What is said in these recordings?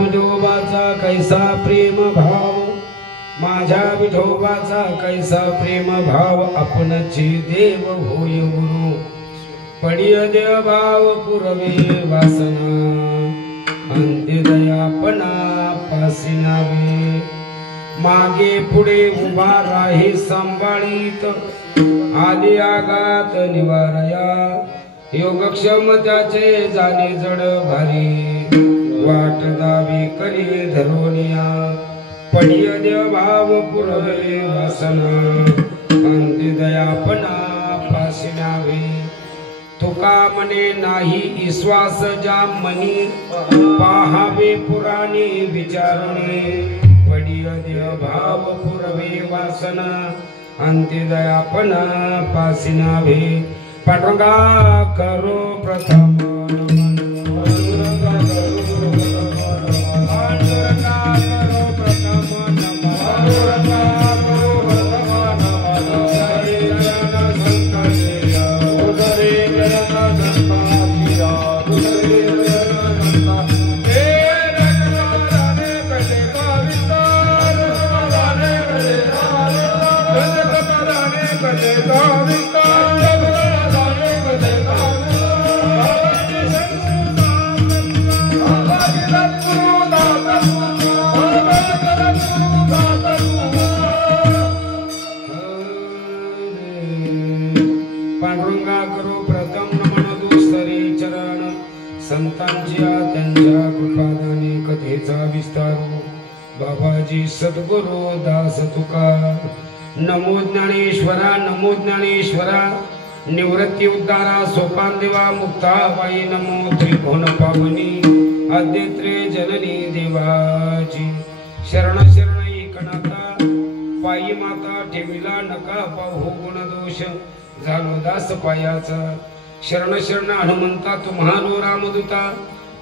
विठोबाचा कैसा प्रेम भाव, माझ्या विठोबाचा कैसा प्रेम भाव, आपणची देव होय गुरु, पडिय देव भाव पुरवे वासना, अंत्यदयापणा पासिनावे, मागे पुढे उभा राही सांभाळीत, आली आघात निवारया, योगक्षम त्याचे जाणे जड भारी, वाट दावी करी धरोनिया, पडिय देव भाव पुरवे वासना, अंत्यदयापणा पासिनावे, तुका मने नाही विश्वास ज्या मनी, पाहावे पुराणे विचारणे, पडिय देव भाव पुरवे वासना, अंत्यदयापणा पासिनावे, पांडुरंगा करो प्रथम बाबाजी सद्गुरु दास तुका, नमो ज्ञानेश्वरा नमो ज्ञानेश्वरा, निवृत्ती उद्धारा सोपान देवा मुक्ता बाई, नमो त्रिभुवन पावनी आद्यत्रे जननी देवाची, शरण शरण एकनाथा पायी माता ठेविला नका पाहू गुण दोष, झालो दास पायाचा, शरण शरण हनुमंता तुम्हारो रामदूता,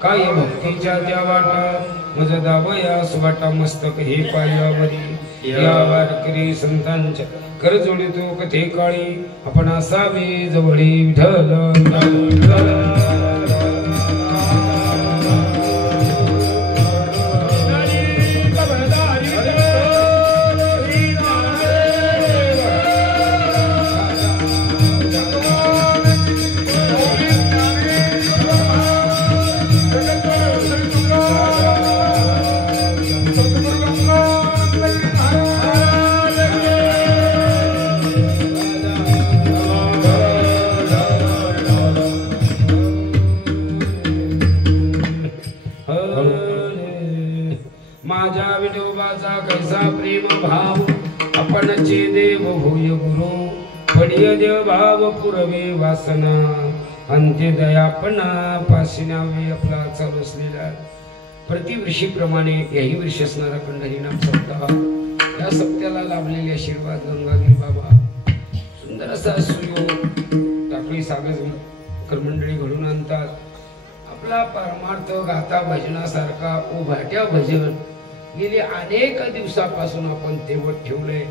काय भक्तीच्या त्या वाटा, मज दावयास वाटा मस्तक हे पायावरी, या वारकरी संतांच्या कर जोडितो कथे काळी, आपण असावे जवळी विठ्ठल, माझ्या विठोबाचा कैसा प्रेम भाव, आपणचे देव होय गुरु, पडिय देव भाव पुरवे वासना, अंत्यदयापणा पासिनावे. आपला चालू असलेला प्रतिवर्षीप्रमाणे याही वर्षी असणारा पंढरीनाम सप्ताह, या सप्त्याला लाभलेले आशीर्वाद गंगावीर बाबा, सुंदर असा सुयोग टाकळी सागर मंडळी घडून आणतात. आपला परमार्थ गाथा भजनासारखा उभाट्या भजन गेली अनेक दिवसापासून आपण तेवत ठेवलंय,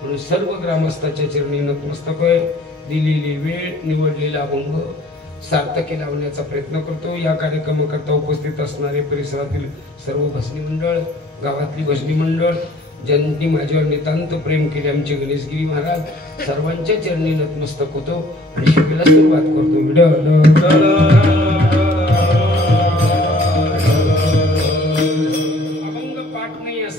म्हणून सर्व ग्रामस्थाच्या चरणी नतमस्तक आहे. दिलेली वेळ निवडलेला अभंग सार्थकी लावण्याचा प्रयत्न करतो. या कार्यक्रमाकरता उपस्थित असणारे परिसरातील सर्व भजनी मंडळ, गावातली भजनी मंडळ, ज्यांनी माझ्यावर नितांत प्रेम केले आमचे गणेशगिरी महाराज, सर्वांच्या चरणी नतमस्तक होतो आणि शिकवायला सुरुवात करतो.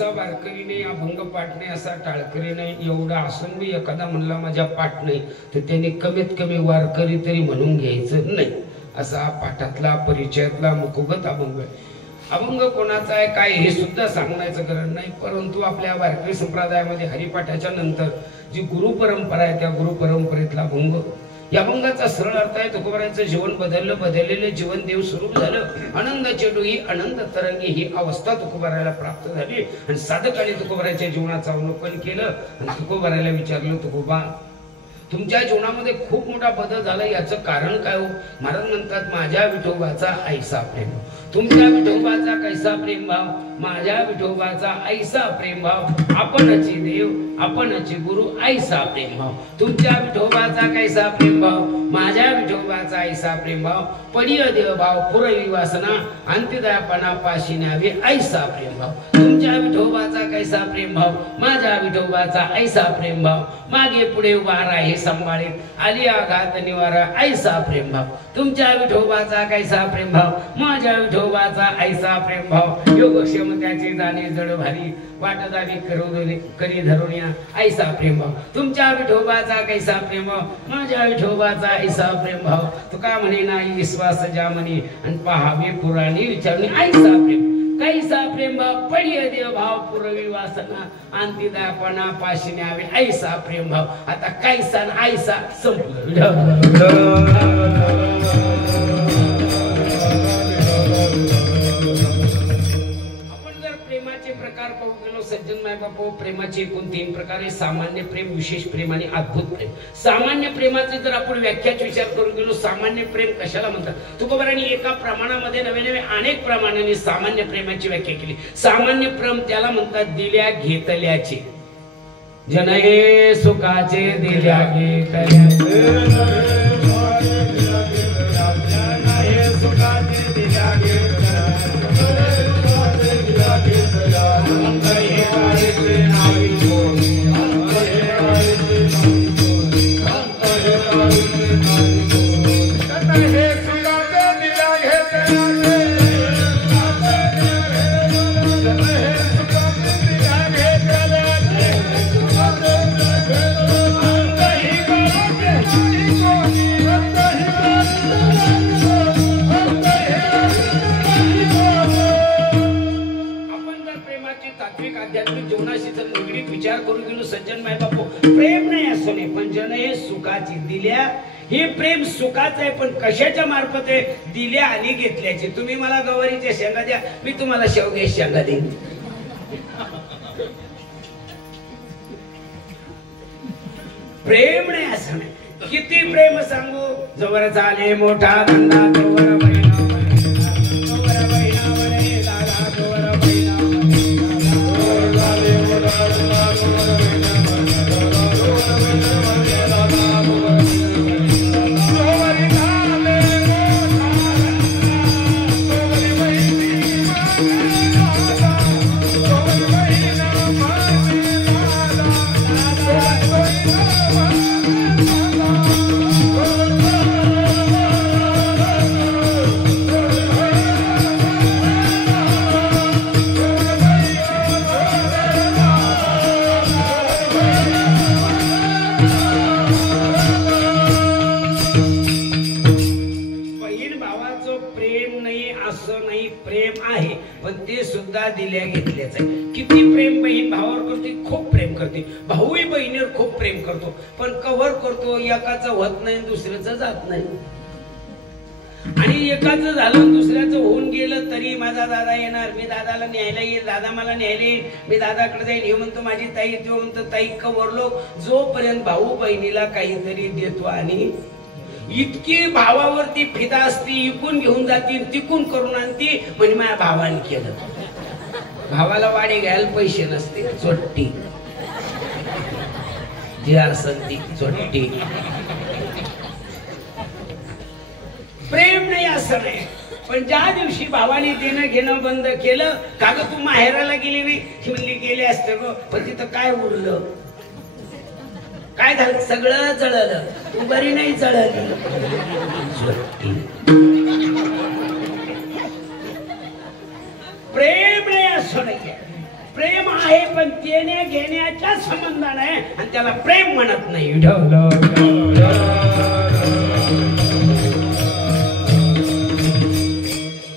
वारकरी नाही, अभंग पाठ नाही असा टाळकरी नाही, एवढा असून मी एखादा म्हणला माझ्या पाठ नाही तर त्याने कमीत कमी वारकरी तरी म्हणून घ्यायचं नाही, असा पाठातला परिचयातला मुखगत अभंग आहे. अभंग कोणाचा आहे काय हे सुद्धा सांगण्याचं गरज नाही, परंतु आपल्या वारकरी संप्रदायामध्ये हरिपाठाच्या नंतर जी गुरु परंपरा आहे त्या गुरु परंपरेतला अभंग, या अभंगाचा सरळ अर्थ आहे तुकोबारायांचं जीवन बदललं, बदललेले जीवन देव स्वरूप झालं, आनंद चेडू ही आनंद तरंगी ही अवस्था तुकोबारायला प्राप्त झाली. आणि साधकाने तुकोबाराच्या जीवनाचं अवलोकन केलं आणि तुकोबारायला विचारलं, तुकोबा तुमच्या जीवनामध्ये खूप मोठा बदल झाला, याचं कारण काय हो? महाराज म्हणतात माझ्या विठोबाचा ऐसा प्रेम, तुमच्या विठोबाचा कैसा प्रेम भाव, माझ्या विठोबाचा ऐसा प्रेमभाव आपणची देव आपणची गुरु ऐसा प्रेमभाव तुमच्या विठोबाचा कैसा प्रेमभाव माझ्या विठोबाचा ऐसा प्रेमभाव पडिय देवभाव पुरवी वासना अंत्यदयापणा पाशी न्यावे ऐसा प्रेमभाव तुमच्या विठोबाचा कैसा प्रेमभाव माझ्या विठोबाचा ऐसा प्रेमभाव मागे पुढे वारा हे सांभाळीत आली आघात निवारा ऐसा प्रेमभाव तुमच्या विठोबाचा कैसा प्रेमभाव माझ्या विठोबाचा ऐसा प्रेमभाव योगक्षम त्याचे जाणे जड भारी वाटदावी करी धरून या ऐसा प्रेमभाव तुमच्या विठोबाचा कैसा प्रेमभाव माझ्या विठोबाचा ऐसा प्रेमभाव तुका म्हणे नाही विश्वास ज्या म्हणे आणि पहावे पुराणी विचारणे ऐसा प्रेम कैसा प्रेमभाव पडिय देव भाव पुरवी वासना अंतिदापणा पाशी न्यावे ऐसा प्रेमभाव आता कैसा ऐसा संपलं प्रकार पाहू गेलो सज्जन माय बापू प्रेमाचे एकूण 3 प्रकार आहे सामान्य प्रेम विशेष प्रेम आणि अद्भुत प्रेम सामान्य प्रेमाचे जर आपण व्याख्याच विचार करून गेलो सामान्य प्रेम कशाला म्हणतात तुकोबारांनी एका प्रमाणामध्ये नवे नवे अनेक प्रमाणाने सामान्य प्रेमाची व्याख्या केली सामान्य प्रेम त्याला म्हणतात दिल्या घेतल्याचे जन हे सुखाचे दिल्या घेतल्याचे दिल्या हे प्रेम सुखाचं आहे पण कशाच्या मार्फत आहे दिल्या आणि घेतल्याचे तुम्ही मला गवारीच्या शेंगा द्या मी तुम्हाला शेवग्याच्या शेंगा देईन प्रेम नाही असं नाही किती प्रेम सांगू जवळ झाले मोठा धंदा तोवर दिल्या घेतल्याच आहे किती प्रेम बहीण भावावर करते खूप प्रेम करते भाऊही बहिणीवर खूप प्रेम करतो पण कव्हर करतो एकाचं होत नाही दुसऱ्याचं जात नाही आणि एकाचं झालं दुसऱ्याचं होऊन गेलं तरी माझा दादा येणार मी दादाला न्यायला येईल दादा मला न्यायला येईल मी दादाकडे जाईल हे म्हणतो माझी ताई तो म्हणतो ताई कव्हर लोक जोपर्यंत भाऊ बहिणीला काहीतरी देतो आणि इतकी भावावरती फिदा असती इकून घेऊन जाती तिकून करून आणती म्हणजे माझ्या भावाने केलं भावाला वाडे घ्यायला पैसे नसते चोट्टी जी असेल ती चोट्टी प्रेम नाही असं नाही पण ज्या दिवशी भावाने देणं घेणं बंद केलं का ग तू माहेराला गेली नाही म्हणली गेले असते ग पण तिथं काय उरलं काय झालं सगळं जळलं तू बरी नाही जळली प्रेम नाही असं नाही प्रेम आहे पण देण्या घेण्याच्या संबंधाने आणि त्याला प्रेम म्हणत नाही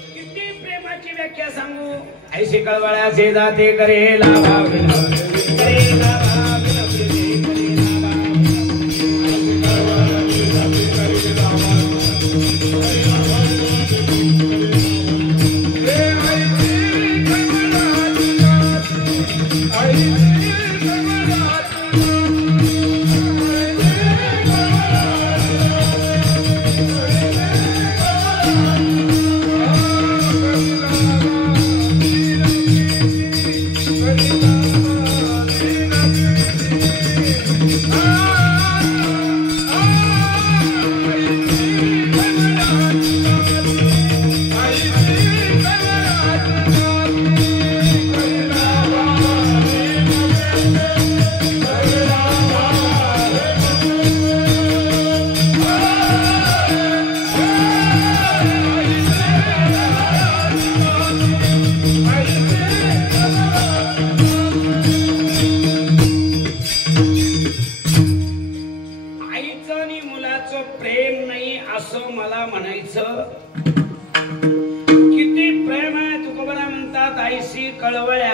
किती प्रेमाची व्याख्या सांगू ऐशी कळवळ्याचे जाते करेला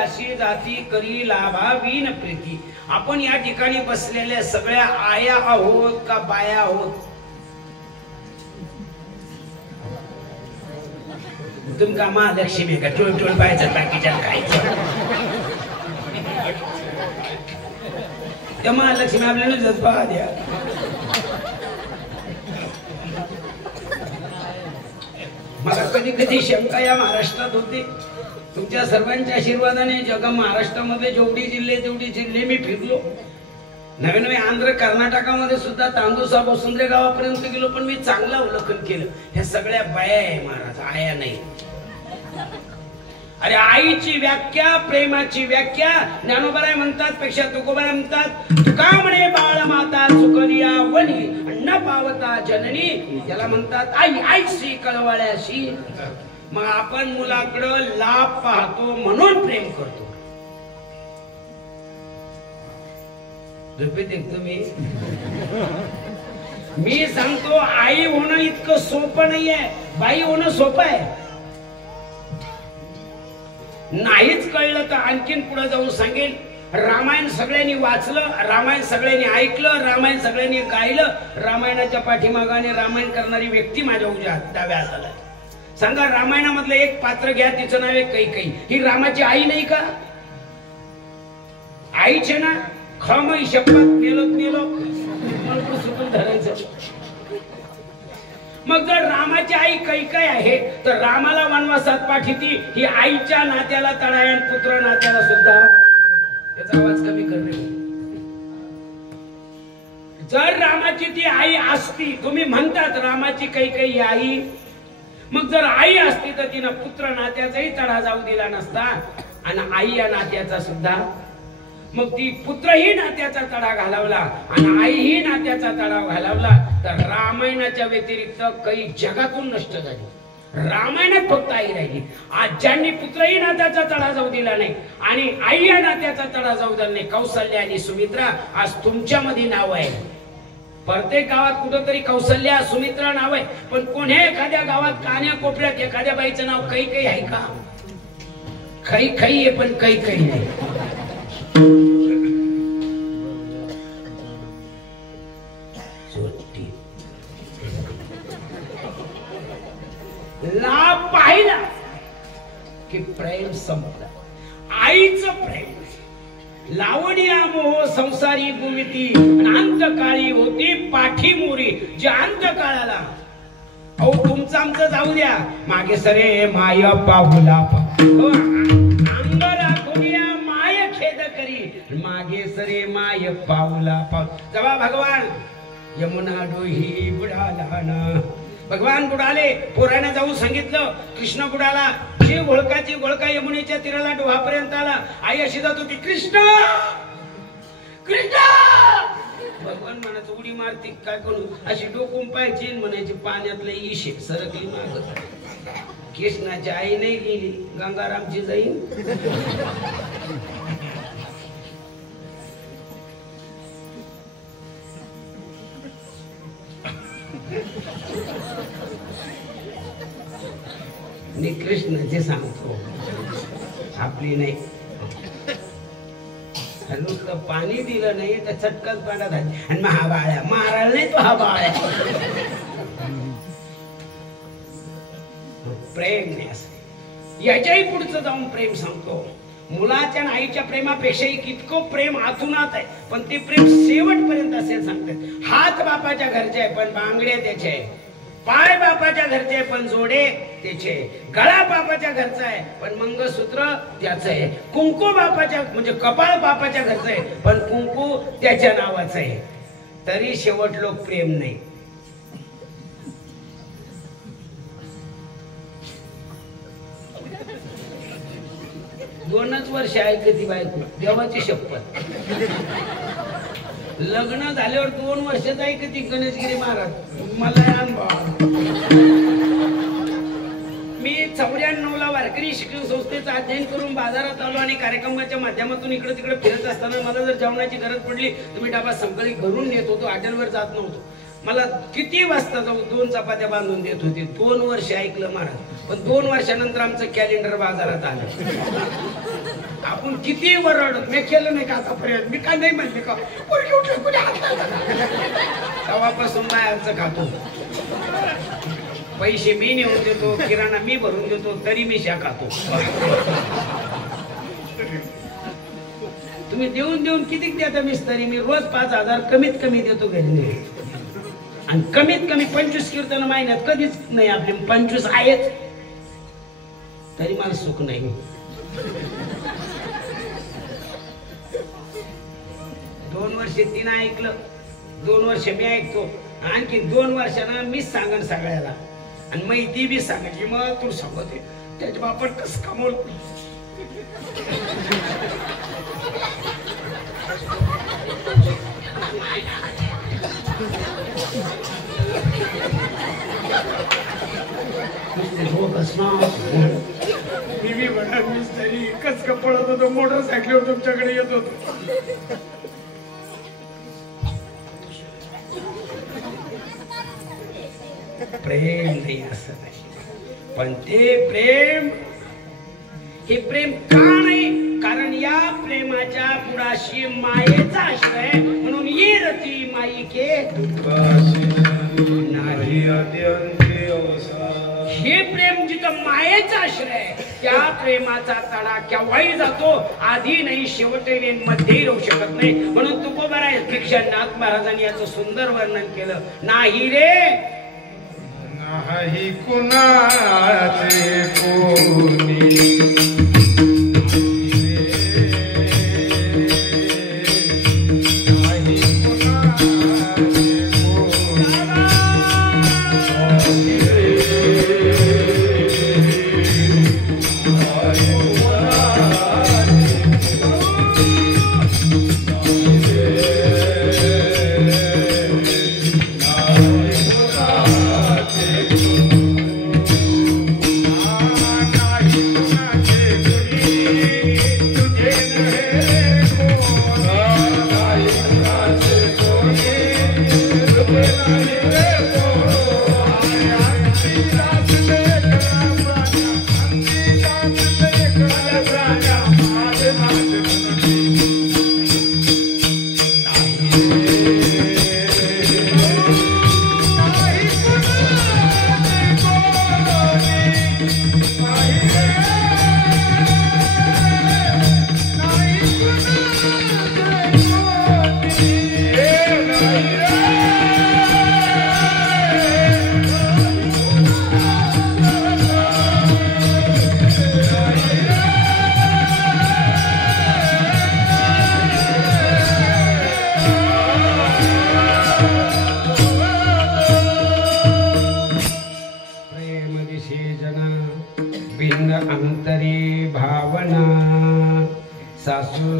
दासी जाती करी लाभा विन प्रीती. आपण या ठिकाणी बसलेल्या सगळ्या आया आहोत का बाया आहोत? तुमका महालक्ष्मी का टोळ टोळ पाहायचं बाकीच्या खायचं. त्या महालक्ष्मी आपल्याला जसबा द्या. मला कधी कधी शंका या महाराष्ट्रात होती. तुमच्या सर्वांच्या आशीर्वादाने जगा महाराष्ट्रामध्ये जेवढी जिल्हे मी फिरलो. नवे नवे आंध्र कर्नाटकामध्ये सुद्धा तांदूसा वसुंधरे गावापर्यंत गेलो. पण मी चांगलं अवलोकन केलं, ह्या सगळ्या बाया आहे महाराज, आया नाही. अरे आईची व्याख्या, प्रेमाची व्याख्या ज्ञानोबराय म्हणतात, पेक्षा तुकोबराय म्हणतात, तुका म्हणे बाळ माता सुखनिया वनी न पावता जननी. त्याला म्हणतात आई, आईशी कळवळ्याशी. मग आपण मुलाकडं लाभ पाहतो म्हणून प्रेम करतो. तुम्ही मी सांगतो, आई होणं इतकं सोपं नाहीये, बाई होणं सोपं आहे. नाहीच कळलं तर आणखीन पुढे जाऊन सांगेल. रामायण सगळ्यांनी वाचलं, रामायण सगळ्यांनी ऐकलं, रामायण सगळ्यांनी गायलं. रामायणाच्या पाठीमागाने रामायण करणारी व्यक्ती माझ्या उजव्या डाव्या हाताला. सांगा, रामायणामधलं एक पात्र घ्या, तिचं नाव आहे कैकेयी. ही रामाची आई नाही का? आईचे ना खमई शपथ नेलो सुकून धरायचं. मग जर रामाची आई कैकेयी आहे तर रामाला वनवासात पाठीती. ही आईच्या नात्याला तडाय, पुत्र नात्याला सुद्धा. याचा आवाज कमी करणे. जर रामाची ती आई असती, तुम्ही म्हणतात रामाची कैकेयी आई, मग जर आई असती तर तिनं पुत्र नात्याचाही तडा जाऊ दिला नसता आणि आई या नात्याचा सुद्धा. मग ती पुत्रही नात्याचा तडा घालवला आणि आईही नात्याचा तडा घालवला तर रामायणाच्या व्यतिरिक्त काही जगातून नष्ट झाली. रामायणात फक्त आई राहिली. आज ज्यांनी पुत्रही नात्याचा तडा जाऊ दिला नाही आणि आई या नात्याचा तडा जाऊ दिला नाही, कौशल्या आणि सुमित्रा, आज तुमच्यामध्ये नाव आहे. प्रत्येक गावात कुठंतरी कौशल्या सुमित्रा नाव आहे. पण कोण्या एखाद्या गावात कान्या कोपऱ्यात एखाद्या बाईचं नाव कैकेयी आहे का? कैकेयी आहे पण कैकेयी नाही. लाभ पाहिला की प्रेम संपलं. आईचं प्रेम. लावणिया मोह संसारी भूमिती अंतकाळी होती पाठी मोरी. जे अंतकाळाला, अहो तुमचं आमचं जाऊ द्या, मागे सरे माय पाहुला अंगाला कोणिया माय खेद करी, मागे सरे माय पाहुला जवा भगवान यमुना डोही बुडाला ना. भगवान बुडाले, पोराने जाऊन सांगितलं कृष्ण बुडाला. जी घोळका यमुनेच्या तीराला डोहापर्यंत आला. आई अशी जात होती, कृष्ण कृष्ण. भगवान म्हणायचं उडी मारती काय करू, अशी डोकून पाहायची म्हणायची पाण्यातलं इशे सरकली माग. कृष्णाची आई नाही गेली, गंगारामची जाईन. मी कृष्णाचे सांगतो, आपली नाही. नुसतं पाणी दिलं नाही तर चटकन पाण्यात आणि मग हा बाळ्या मारायला नाही तो हा बाळ्या. प्रेम नाही असं. याच्याही पुढचं जाऊन प्रेम सांगतो. मुलाच्या आणि आईच्या प्रेमापेक्षाही कितकं प्रेम आतुनात आहे, पण ते प्रेम शेवटपर्यंत असेल सांगतात. हात बापाच्या घरचे आहे पण बांगड्या त्याचे आहे. पाय बापाच्या घरचे पण जोडे त्याचे. गळा बापाच्या घरचा आहे पण मंगळसूत्र त्याचं आहे. कुंकू बापाच्या म्हणजे कपाळ बापाच्या घरचं आहे पण कुंकू त्याच्या नावाचं आहे. तरी शेवट लोक प्रेम नाही. दोनच वर्ष ऐकती बायको, देवाची शपथ. लग्न झाल्यावर 2 वर्षात ऐकती गणेशगिरी महाराज. मला मी 94ला वारकरी शिक्षण संस्थेचं अध्ययन करून बाजारात आलो आणि कार्यक्रमाच्या माध्यमातून इकडे तिकडे फिरत असताना मला जर जेवणाची गरज पडली तर मी डबा सकाळी घरून नेत होतो, हॉटेलवर जात नव्हतो. मला किती वाजता जाऊ 2 चपात्या बांधून देत होते. 2 वर्ष ऐकलं महाराज. पण 2 वर्षानंतर आमचं कॅलेंडर बाजारात आलं. आपण किती वरडत मी केलं नाही का आतापर्यंत मी काय नाही म्हणले का पोरगी उठली कुठे तेव्हापासून बाहेरचं खातो पैसे मी नेऊन देतो किराणा मी भरून देतो तरी मी शा खातो तुम्ही देऊन देऊन किती देता मिस्त्री मी रोज 5,000 कमीत कमी देतो घरी आणि कमीत कमी 25 कीर्तन महिन्यात कधीच नाही आपली 25 आहेच तरी मला सुख नाही 2 वर्ष तिनं ऐकलं 2 वर्ष मी ऐकतो आणखी 2 वर्षांना मीच सांगन सगळ्याला आणि मग ती बी सांगायची मग तू सांगते त्याच्या बापात कसं कमवलं मी म्हणा मिस्त्री कस का पळत होतो मोटरसायकलवर तुमच्याकडे येत होतो प्रेम नाही असं नाही पण ते प्रेम हे प्रेम का नाही कारण या प्रेमाच्या पुढाशी मायेचा आश्रय म्हणून ये रती माईके नाही हे प्रेम जिथं मायेचा आश्रय त्या प्रेमाचा तडा केव्हाही जातो आधी नाही शेवटी मध्येही राहू शकत नाही म्हणून तुकोबाराय भिक्षानाथ महाराजांनी याचं सुंदर वर्णन केलं नाही रे नाही कुणाचे कोणी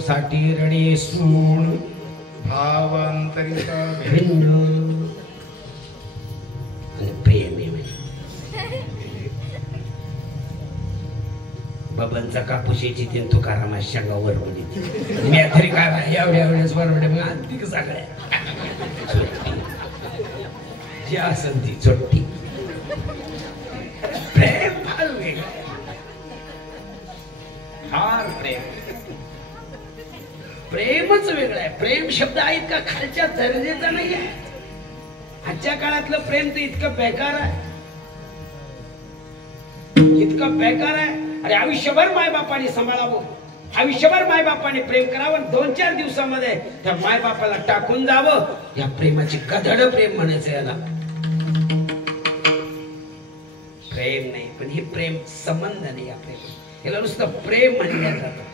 साठी रडे सून भावांतरित भिन्न आणि प्रेम बबनचा कापूशीची तीन तुकारामा शेंगा वरवली मी तरी काय एवढ्या एवढ्याच वरवडे मग आणती सगळ्या जी असन ती चोट्टी प्रेम फार वेगळं फार प्रेम प्रेमच वेगळं आहे प्रेम शब्द आहेत का खालच्या दर्जाचा नाही आहे आजच्या काळातलं प्रेम तर इतकं बेकार आहे इतकं बेकार आहे अरे आयुष्यभर मायबापाने सांभाळावं आयुष्यभर मायबापाने प्रेम करावं 2-4 दिवसामध्ये त्या मायबापाला टाकून जावं या प्रेमाची गधड प्रेम म्हणायचं याला प्रेम नाही पण हे प्रेम संबंध नाही या प्रेम याला नुसतं प्रेम म्हणलं जातं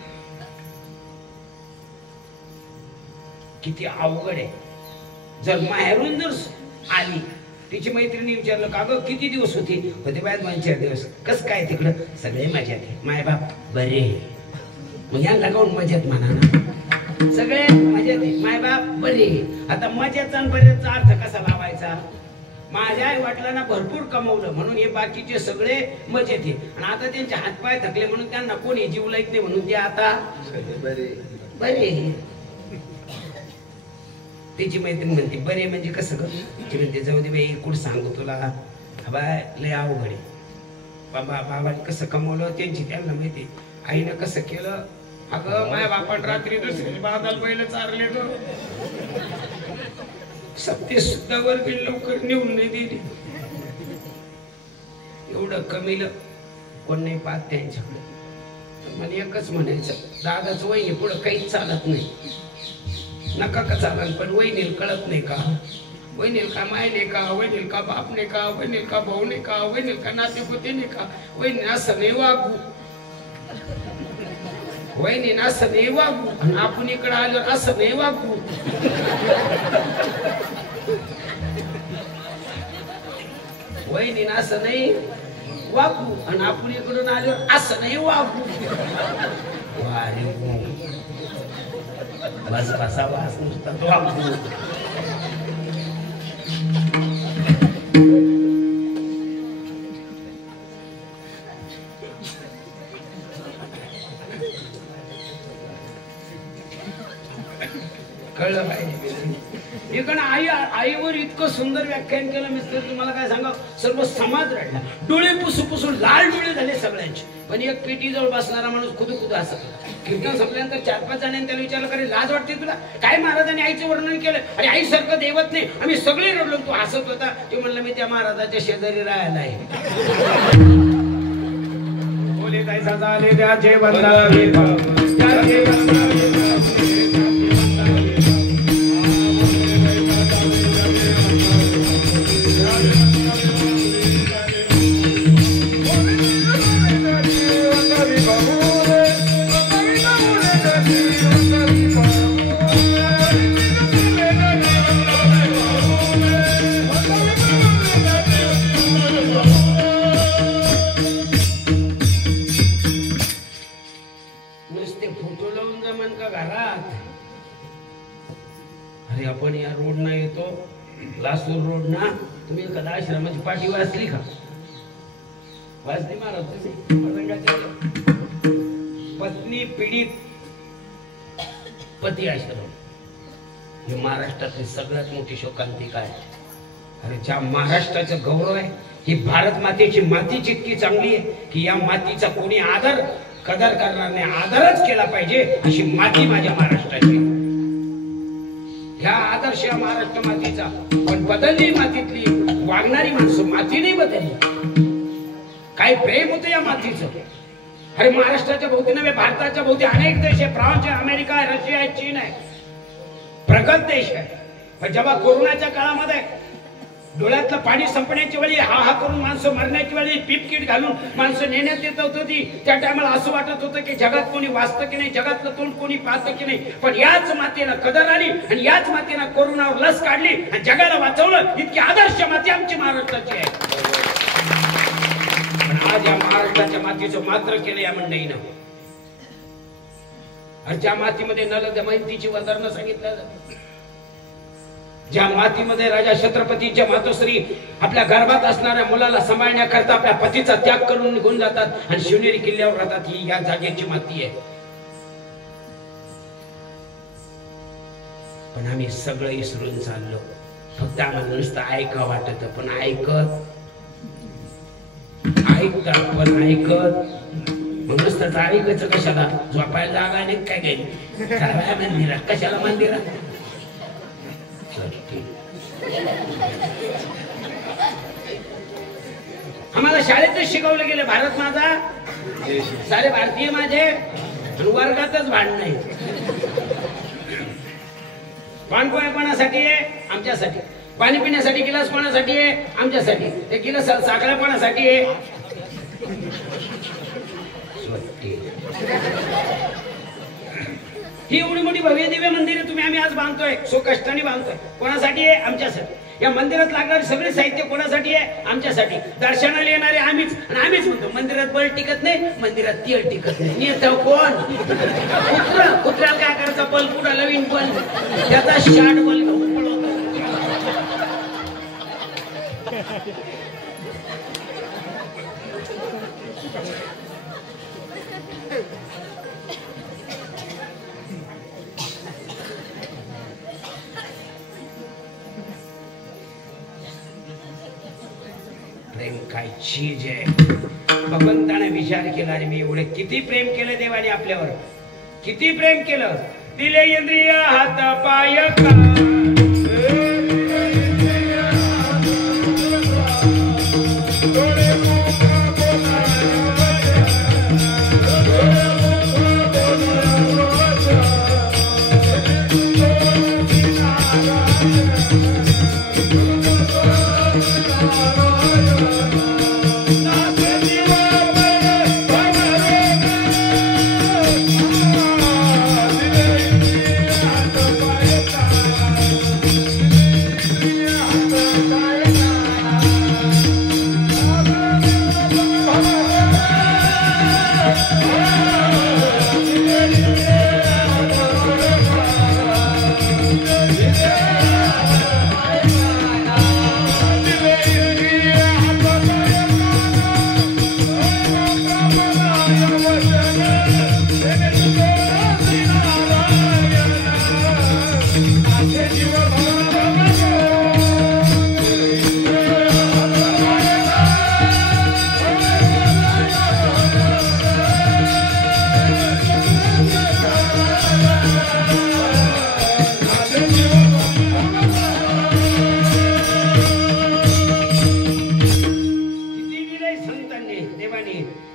किती अवघड आहे जर माहेरून जर आली तिची मैत्रिणी विचारलं का ग किती दिवस होते बाय 2-4 दिवस कस काय तिकडं सगळे मजेत आहे मायबाप बरे मग यांना काऊन मजेत म्हणा ना सगळे मजेत आहे मायबाप बरे आता मजेचा आणि बरेचा अर्थ कसा लावायचा माझ्या आई वडिलांना भरपूर कमवलं म्हणून हे बाकीचे सगळे मजेत आहे आणि आता त्यांचे हातपाय थकले म्हणून त्यांना कोणी जीव लाईत नाही म्हणून ते आता बरे तिची मैत्रीण म्हणते बरे म्हणजे कसं ग ती म्हणते जाऊ दे बाई कुठं सांगू तुला बाय लय अवघड आहे बाबाने कसं कमवलं त्यांची त्यांना माहिती आईनं कसं केलं अगं माझ्या बापान रात्री दुसरी बादाल पहिलं चारले ग. सत्य सुद्धा वर बिल लवकर नेऊन नाही दिली. एवढं कमीलं कोण नाही पाहत त्यांच्याकडे. मला एकच म्हणायचं, दादाच वहिनी पुढं काहीच चालत नाही. नका का चालत, पण वहिनीला कळत नाही का? वहिनील का माय नाही का? वहिनील का बाप नाही का? वहिनील का भाऊ नाही का? वहिनील का नातेपुते नाही का? वहिनी असं नाही वागू, वहिनी असं नाही वागू, आणि आपण इकडे आल्यावर असं नाही वागू. वहिनी असं नाही वागू, आणि आपण इकडून आल्यावर असं नाही वागू. बस बसा वास नुसता वागू. कळलं पाहिजे. इकडं आईवर इतकं सुंदर व्याख्यान केलं मिस्टर, तुम्हाला काय सांगा, सर्व समाज रडला. डोळे पुसू पुसून लाल डोळे झाले सगळ्यांचे. पण एक पेटी जवळ बसणारा माणूस खुदू खुदू हसत होता. कीर्तन संपल्यानंतर 4-5 जणांनी त्याला विचारलं, करे लाज वाटते तुला? काय महाराजांनी आईचं वर्णन केलं? अरे आईसारखं दैवत नाही. आम्ही सगळे रडलो. तू हसत होता. ते म्हणलं मी त्या महाराजाच्या शेजारी राहायला आहे. बोले तैसा झाले त्याचे वंदावे त्याचे वंदावे. आपण या रोड ना येतो, लासूर रोड ना. तुम्ही कदा आश्रमाची पाठी वाचली का? वाचली महाराज पत्नी पीडित पती आश्रम. हे महाराष्ट्रातली सगळ्यात मोठी शोकांतिका आहे. अरे ज्या महाराष्ट्राचं गौरव आहे, ही भारत मातेची मातीची इतकी चांगली आहे की या मातीचा कोणी आदर कदर करणार नाही. आदरच केला पाहिजे अशी माती माझ्या महाराष्ट्राची. ह्या आदर्श या महाराष्ट्र मातीचा. पण बदलली मातीतली वागणारी माणसं, माती नाही बदलली. काय प्रेम होतं या मातीचं. अरे महाराष्ट्राच्या भोवती नव्हे, भारताच्या भोवती अनेक देश आहे. फ्रान्स आहे, अमेरिका आहे, रशिया आहे, चीन आहे, प्रगत देश आहे. पण जेव्हा कोरोनाच्या काळामध्ये डोळ्यातलं पाणी संपण्याची वेळी, हा करून माणसं मरण्याची वेळी, पीप किट घालून माणसं नेण्यात येत होती, त्या टायमाला असं वाटत होतं की जगात कोणी वाचतं की नाही, जगातलं तोंड कोणी पाहतं की नाही. पण याच मातेला कदर आली आणि याच मातेला कोरोनावर लस काढली आणि जगाला वाचवलं. इतकी आदर्श माती आमची महाराष्ट्राची आहे. पण आज या महाराष्ट्राच्या मातीचं मात्र केलं या मंडळीनं. आणि ज्या मातीमध्ये नलदमयंतीची उदाहरणं सांगितलं, ज्या मातीमध्ये राजा छत्रपतीच्या मातोश्री आपल्या गर्भात असणाऱ्या मुलाला सांभाळण्याकरता आपल्या पतीचा त्याग करून निघून जातात आणि शिवनेरी किल्ल्यावर राहतात, ही या जागेची माती आहे. पण आम्ही सगळं विसरून चाललो. फक्त आम्हाला नुसतं ऐका वाटत. पण ऐकतात पण ऐकत मग नुसतं ऐकायचं कशाला? झोपायला जागा नाही काय गेली मंदिरात? कशाला मंदिरात? आम्हाला शाळेतच शिकवलं गेलं, भारत माझा, सारे भारतीय माझे, आणि वर्गातच भांडण नाही. पाणपोळ्या कोणासाठी आहे? आमच्यासाठी. पाणी पिण्यासाठी गिलास कोणासाठी आहे? आमच्यासाठी. ते गिलास साखळ्या कोणासाठी आहे? ही एवढी मोठी भव्य दिव्य मंदिरे आम्ही आज बांधतोय, सो कष्टाने बांधतोय. कोणासाठी आहे? आमच्यासाठी. या मंदिरात लागणारे सगळे साहित्य कोणासाठी आहे? आमच्यासाठी. दर्शनाला येणारे आम्हीच. आणि आम्हीच म्हणतो मंदिरात बळ टिकत नाही, मंदिरात तेल टिकत नाही. नेता कोण? कुत्र्याला काय करायचा? बल कुठं नवीन बल, त्याचा शाट बल घेऊन पळवतो. प्रेम काय चीज आहे. भगवंताने विचार केला रे, मी एवढे किती प्रेम केलं देवाने आपल्यावर. किती प्रेम केलं. दिले इंद्रिय हात पाय का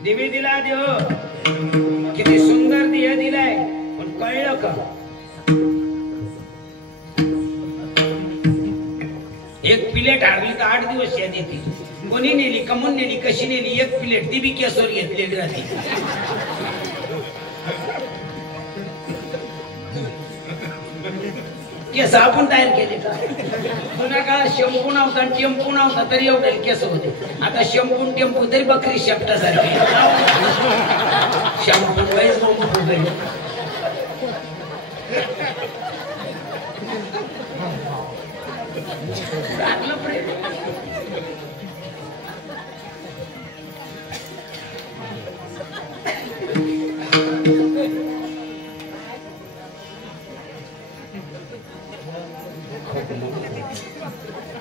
दिवे दिला देव किती सुंदर दिया दिलाय पण कळलं का एक प्लेट हरली तर 8 दिवस याद येते. कोणी नेली कमून नेली कशी नेली एक प्लेट ती बी केसवर घेतलेली राहते. केस आपण तयार केले का जुन्या काळात शंपू नव्हता टेम्पू नव्हता तरी एवढे केस होते. आता शंपून टेम्पू तरी बकरी शेपटासारखे शंपू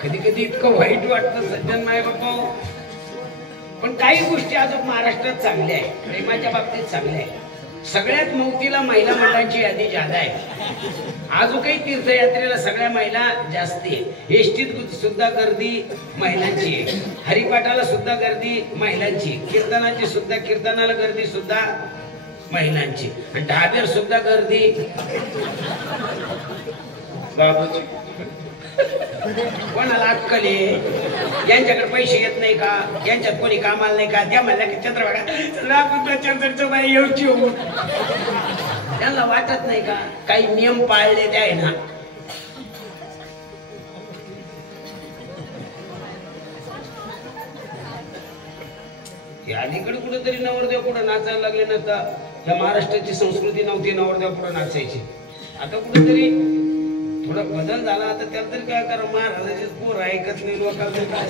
कधी कधी इतकं वाईट वाटतं सज्जन माय बाबा. पण काही गोष्टी अजून महाराष्ट्रात चांगल्या आहे, प्रेमाच्या बाबतीत चांगल्या आहे. सगळ्यात मौतीला महिला मंडळांची यादी जादा आहे. आजू काही तीर्थयात्रेला सगळ्या महिला जास्त आहे. एसटीत सुद्धा गर्दी महिलांची आहे. हरिपाठाला सुद्धा गर्दी महिलांची, कीर्तनाची सुद्धा कीर्तनाला गर्दी सुद्धा महिलांची, आणि ढाब्यावर सुद्धा गर्दी बाबाची. कोणाला अक्कल आहे? यांच्याकडे पैसे येत नाही का? यांच्यात कोणी कामाला नाही का? त्या म्हणल्या की चंद्रभागा चंद्रचं बाई येऊची हो. त्यांना वाटत नाही का काही नियम पाळले ते आहे ना. अलीकडे कुठेतरी नवरदेव पुढे नाचायला लागले नसता. या महाराष्ट्राची संस्कृती नव्हती नवरदेव पुढे नाचायची. आता कुठेतरी थोडा बदल झाला. आता त्याला तरी काय करा, महाराजाचे पोर ऐकत नाही लोकांचं काय.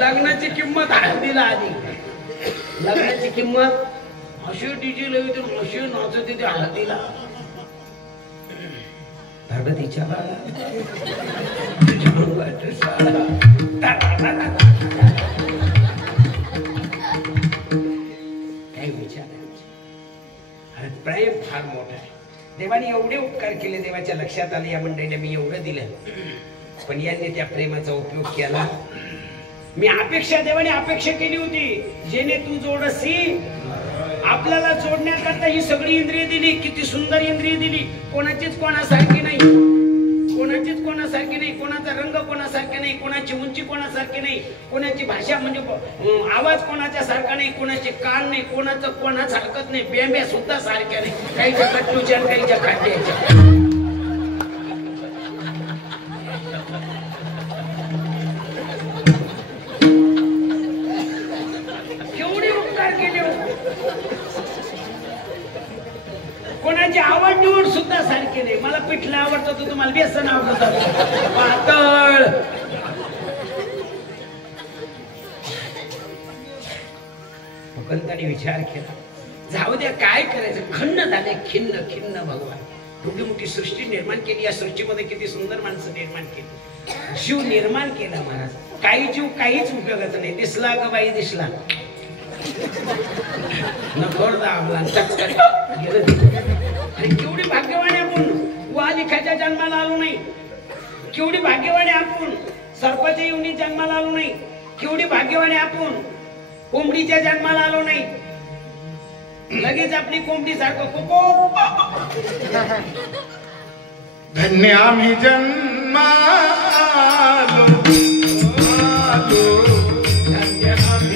लग्नाची किंमत हळदीला आधी, लग्नाची किंमत अशी डीजे लावून अशी नाचत ते हळदीला. भगवतीच्या काय विचार आहे. प्रेम फार मोठा आहे. देवाने एवढे उपकार केले, देवाच्या लक्षात आले या मंडळीने मी एवढं दिलं, पण यांनी त्या प्रेमाचा उपयोग केला. मी अपेक्षा, देवाने अपेक्षा केली होती जेणे तू जोडसी. आपल्याला जोडण्याकरता ही सगळी इंद्रिय दिली. किती सुंदर इंद्रिय दिली. कोणाचीच कोणासारखी नाही, कोणाचीच कोणासारखी नाही. कोणाचा रंग कोणासारखा नाही, कोणाची उंची कोणासारखी नाही, कोणाची भाषा म्हणजे आवाज कोणाच्या सारखा नाही, कोणाचे कान नाही, कोणाचं कोणाच हरकत नाही, बेंब्या सुद्धा सारख्या नाही. काहीच्या कट्टूच्या काहीच्या खाट्याच्या. केवढे उपकार केले. कोणाची आवड निवड सुद्धा सारखी नाही. मला पिठलं आवडतं तर तुम्हाला बेसन आवडतं पातळ. भगवंताने विचार केला, जाऊ द्या काय करायचं. खिन्न झाले, खिन्न खिन्न. भगवान एवढी मोठी सृष्टी निर्माण केली. या सृष्टीमध्ये किती सुंदर माणसं निर्माण केली. जीव निर्माण केला महाराज. काही जीव काहीच उपयोगाचा नाही. दिसला ग बाई दिसला, नकोर दाबला चटचट गेलं. अरे केवढी भाग्यवान आपण वालिखाच्या जन्माला आलो नाही. केवढी भाग्यवान आपण सर्पाच्या योनी जन्माला आलो नाही. केवढी भाग्यवान आपण कोंबडीच्या जन्माला आलो नाही. लगेच आपली कोंबडी सारखं कोको. धन्य आम्ही जन्मालो धन्य आम्ही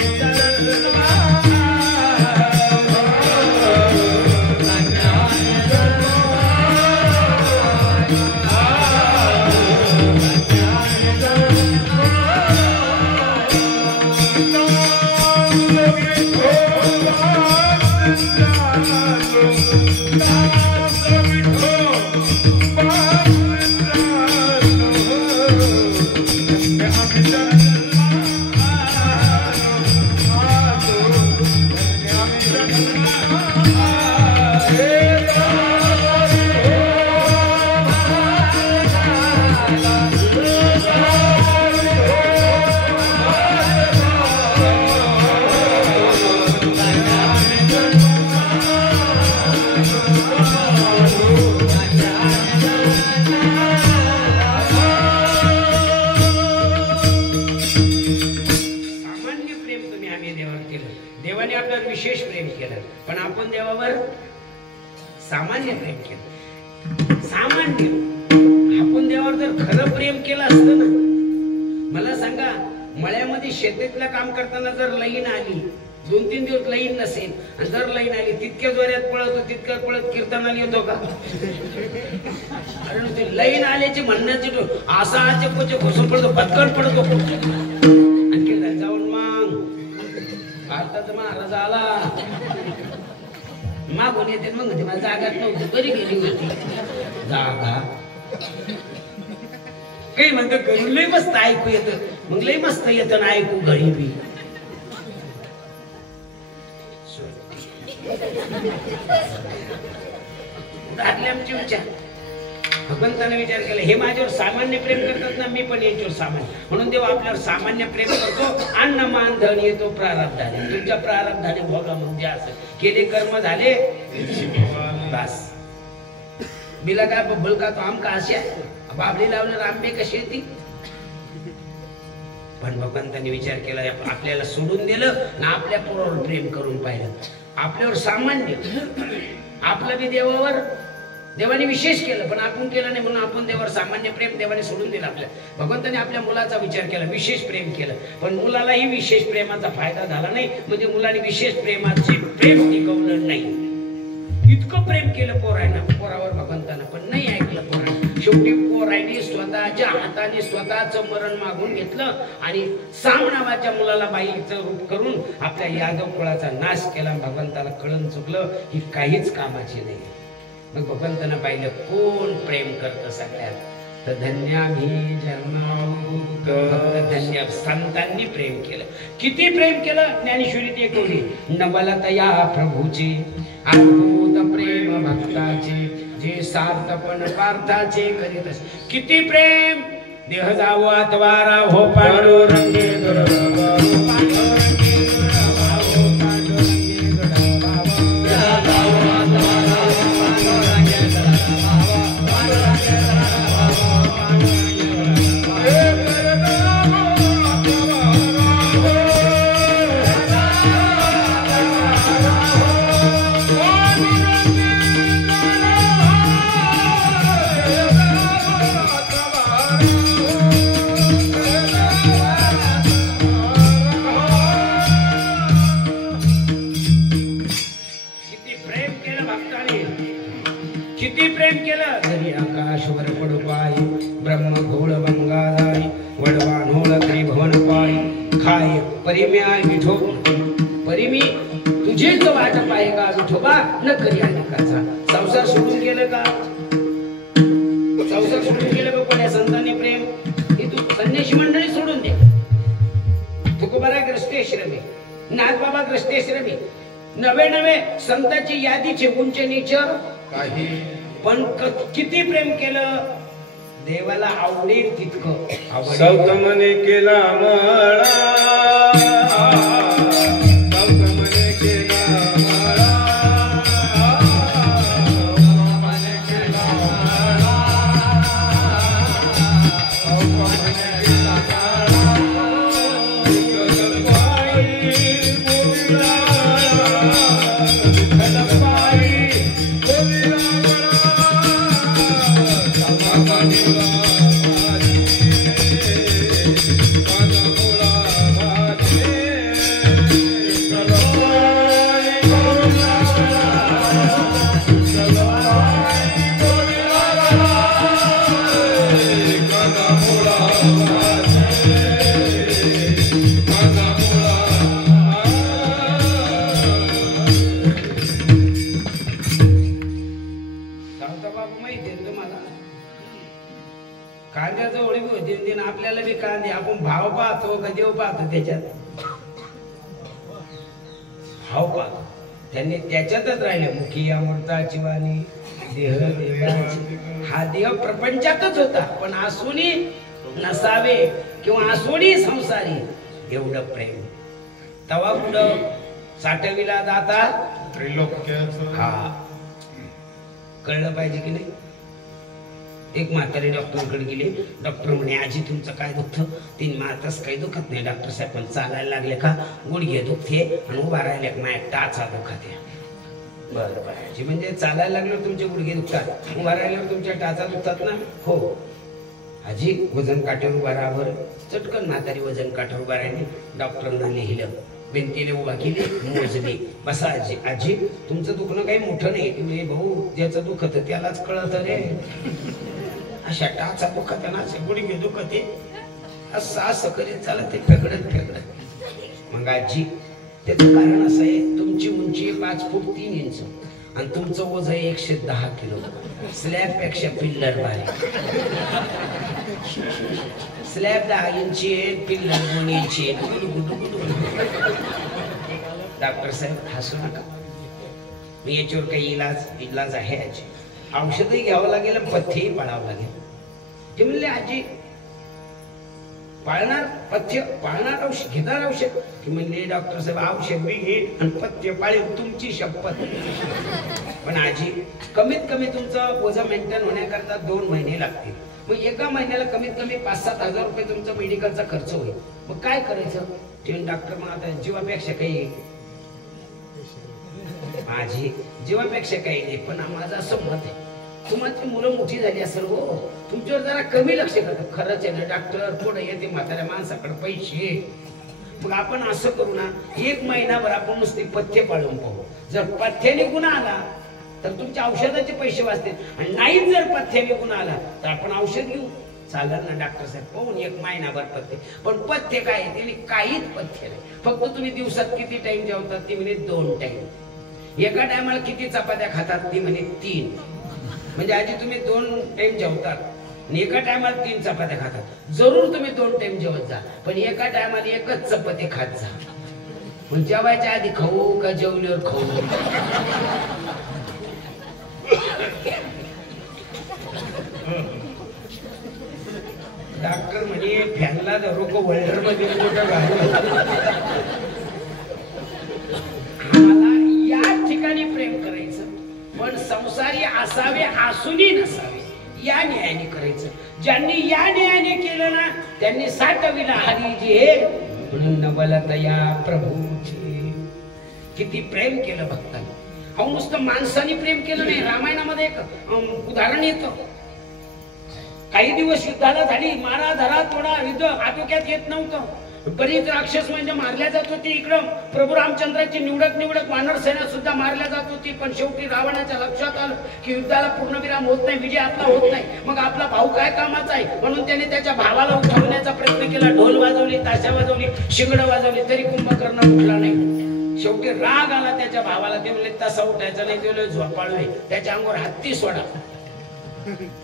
विशेष प्रेम केलं. पण आपण देवावर सामान्य प्रेम केलं. सामान्य आपण देवावर जर खरं प्रेम केलं असतं ना, मला सांगा मळ्यामध्ये शेतीतलं काम करताना जर लाईन आली 2-3 दिवस लाईन नसेल आणि जर लाईन आली तितक्या जोऱ्यात पळतो तितक्या पळत कीर्तनाला येतो का? अरे ते लाईन आल्याची म्हणण्याची असा आचे पोचे घुसून पडतो पटकन पडतो आणखी जाऊन मग भारताचा महाराज आला मागून येते मग मला जागाच नव्हती बरी गेली होती जागा. काही म्हणतो घरी लय मस्त ऐकू येतं. मग लय मस्त येतं ना ऐकू घरी बी. आमची विचार भगवंताने विचार केला हे माझ्यावर सामान्य प्रेम करतात ना, मी पण यांच्यावर सामान्य. म्हणून देव आपल्यावर सामान्य प्रेम करतो. अन्न मान धन येतो प्रारब्धाने. तुमच्या प्रारब्धाने भोगा म्हणजे असं केले कर्म झाले बस. बिला काय बब्बल का तो आम का असे बाबली लावलं आंबे कशी येते. पण भगवंताने विचार केला आपल्याला सोडून दिलं ना, आपल्या पोरावर प्रेम करून पाहिलं. आपल्यावर सामान्य आपलं बी देवावर देवाने विशेष केलं पण आपण केलं नाही म्हणून आपण देवावर सामान्य प्रेम देवाने सोडून दिलं. आपल्या भगवंताने आपल्या मुलाचा विचार केला, विशेष प्रेम केलं. पण मुलालाही विशेष प्रेमाचा फायदा झाला नाही. म्हणजे मुलाने विशेष प्रेमाची प्रेम टिकवलं नाही. इतकं प्रेम केलं पोरावर भगवंतानं पण नाही ऐकलं पोरानं. शेवटी पोराने स्वतःच्या हाताने स्वतःचं मरण मागून घेतलं आणि साम नावाच्या मुलाला बाईचं रूप करून आपल्या यादव कुळाचा नाश केला. भगवंताला कळून चुकलं ही काहीच कामाची नाही. मग भगवंतानं पाहिलं कोण प्रेम करतं सगळ्यात तर धन्याभी जन्माभूत. धन्य संतांनी प्रेम केलं. किती प्रेम केलं ज्ञानेश्वरीत एक ओळी नवलतया प्रभूचे अद्भुत प्रेम भक्ताचे जे सार्थपण पार्थाचे करीत असे. किती प्रेम देह जावो आतवारा हो पांडुरंगे परिमी तुझेच वाटप आहे का विठोबा न करी अनेकाचा. संसार सोडून गेलं का? संसार सोडून गेलं का कोण्या संतांनी प्रेम? हे तू संन्यासी मंडळी सोडून दे. तुकोबारा ग्रस्तेश्रमी, नाथबाबा ग्रस्तेश्रमी, नवे संतांची यादीचे उंच नीच काही. पण किती प्रेम केलं देवाला आवडेल तितकं. सौतमने केला मळा सौतमने कांद्याचं होळी होती दिन आपल्याला बी कांदे आपण भाव पाहतो का देव पाहतो त्याच्यात भाव पाहतो त्यांनी त्याच्यातच राहिले मुखी अमृताची वाणी देह देवाची हा देह प्रपंचातच होता पण आसुनी नसावे किंवा आसुनी संसारी एवढं प्रेम तवा पुढं साठविला दाता त्रिलोक्याचं हा कळलं पाहिजे की नाही एक म्हातारी डॉक्टरकडे गेली डॉक्टर म्हणे आजी तुमचं काय दुखतं 3 मातच काही दुखत नाही डॉक्टर साहेब पण चालायला लागले का गुडघे दुखते आणि उभा राहिले माझ्या टाचा दुखते बरं बरं आजी म्हणजे चालायला लागल्यावर तुमचे गुडघे दुखतात उभा राहिल्यावर तुमच्या टाचा दुखतात ना हो आजी वजन काट्यावर उभा राहा बरं चटकन म्हातारी वजन काट्यावर उभा राहिली डॉक्टरांना लिहिलं भिंतीने उभा केली मोजली बसा आजी आजी तुमचं दुखणं काही मोठं नाही म्हणजे भाऊ ज्याचं दुखत त्यालाच कळत रे अशा टाचा दुखत ना असे गुडघे दुखते असं असं करीत चालत ते फेकडत फेकडत मग आजी त्याचं कारण असं आहे तुमची उंची 5 फूट 3 इंच आणि तुमचं वजन 110 किलो स्लॅब पेक्षा पिल्लर भारी स्लॅब 10 इंची आहे पिल्लर 2 इंची डॉक्टर साहेब हसू नका मी याच्यावर काही इलाज आहे याची औषधही घ्यावं लागेल पथ्यही पाळावं लागेल ते म्हणले आजी पाळणार पथ्य पाळणार औषध घेणार औषध ती म्हणले डॉक्टर साहेब औषध मी घे आणि पथ्य पाळेल तुमची शपथ पण आजी कमीत कमी तुमचं वजन मेंटेन होण्याकरता 2 महिने लागतील मग एका महिन्याला कमीत कमी 5-7 हजार रुपये तुमचा मेडिकलचा खर्च होईल मग काय करायचं ते डॉक्टर मग आता जीवापेक्षा काही माझी जीवापेक्षा काही नाही पण माझं असं मत आहे तुमची मुलं मोठी झाली असेल हो तुमच्यावर जरा कमी लक्ष करतात खरंच आहे ना डॉक्टर थोडं येते म्हाताऱ्या माणसाकडे पैसे मग आपण असं करू ना 1 महिनाभर आपण नुसते पथ्य पाळून पाहू जर पथ्य निघून आला तर तुमच्या औषधाचे पैसे वाचतील आणि नाहीच जर पथ्य निघून आला तर आपण औषध घेऊ चालेल ना डॉक्टर साहेब पाहून 1 महिनाभर पथ्य पण पथ्य काय त्याने काहीच पथ्य नाही फक्त तुम्ही दिवसात किती टाइम जेवतात ती म्हणे 2 टाइम एका टायमाला किती चपात्या खातात ती म्हणे 3 म्हणजे आजी तुम्ही 2 टाइम जेवतात आणि एका टायमाला 3 चपात्या खातात जरूर तुम्ही 2 टाइम जेवत जा पण एका टायमाला 1च चपाती खात जा पण जेवायच्या आधी खाऊ का जेवल्यावर खाऊ डॉक्टर म्हणे फॅनला धरू का वेल्डर मध्ये मोठं घालू आम्हाला या ठिकाणी प्रेम करायचं पण संसारी असावे आसुनी नसावे या न्यायाने करायचं ज्यांनी या न्यायाने केलं ना त्यांनी साठविला हरी जे म्हणून नवलत या प्रभूचे किती प्रेम केलं भक्तांनी अहो नुसतं माणसाने प्रेम केलं नाही रामायणामध्ये एक उदाहरण येतं काही दिवस युद्धाला झाली मारा धरा तोडा युद्ध आटोक्यात येत नव्हतं बरीच राक्षस म्हणजे मारल्या जात होती इकडं प्रभू रामचंद्राची निवडक वानर सेना सुद्धा मारल्या जात होती पण शेवटी रावणाच्या लक्षात आलं की युद्धाला पूर्णविराम होत नाही विजय आपला होत नाही मग आपला भाऊ काय कामाचा आहे म्हणून त्याने त्याच्या भावाला उठवण्याचा प्रयत्न केला ढोल वाजवली ताशा वाजवली शिंगडं वाजवली तरी कुंभकर्ण उठला नाही शेवटी राग आला त्याच्या भावाला ते म्हणले तसा उठायचा नाही ते झोपाळवे त्याच्या अंगावर हत्ती सोडा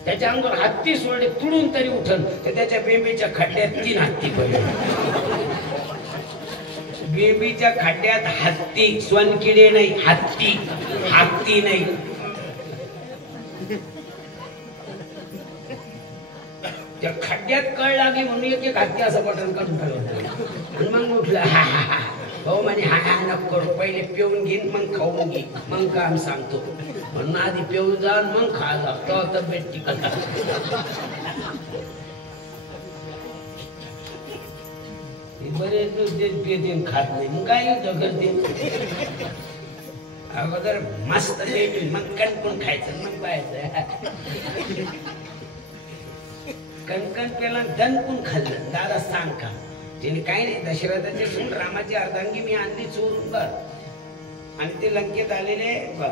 त्याच्या अंगावर हत्ती सोडले तुडून तरी उठल तर त्याच्या बेंबीच्या खड्ड्यात 3 हत्ती पडले बेंबीच्या खड्ड्यात हत्ती स्वनकिडे नाही हत्ती नाही त्या खड्ड्यात कळ लागली म्हणून एक हत्ती असं बटन काढून आणि मग उठला हो म्हणे हा नको करू पहिले पिऊन घेईन मग खाऊन घे मग काम सांगतो म्हणून आधी पिऊन जा मग खा जा तो तब्येत टिकत बरेच पेते खात नाही मग काय युद्ध करते अगोदर मस्त मग कणकण खायचं मग पाहायचं कणकण पेला दणकून खाल्लं दादा सांग का तिने काही नाही दशरथाची सून रामाची अर्धांगी मी आणली चोरून बर आणि ते लंकेत आलेले बर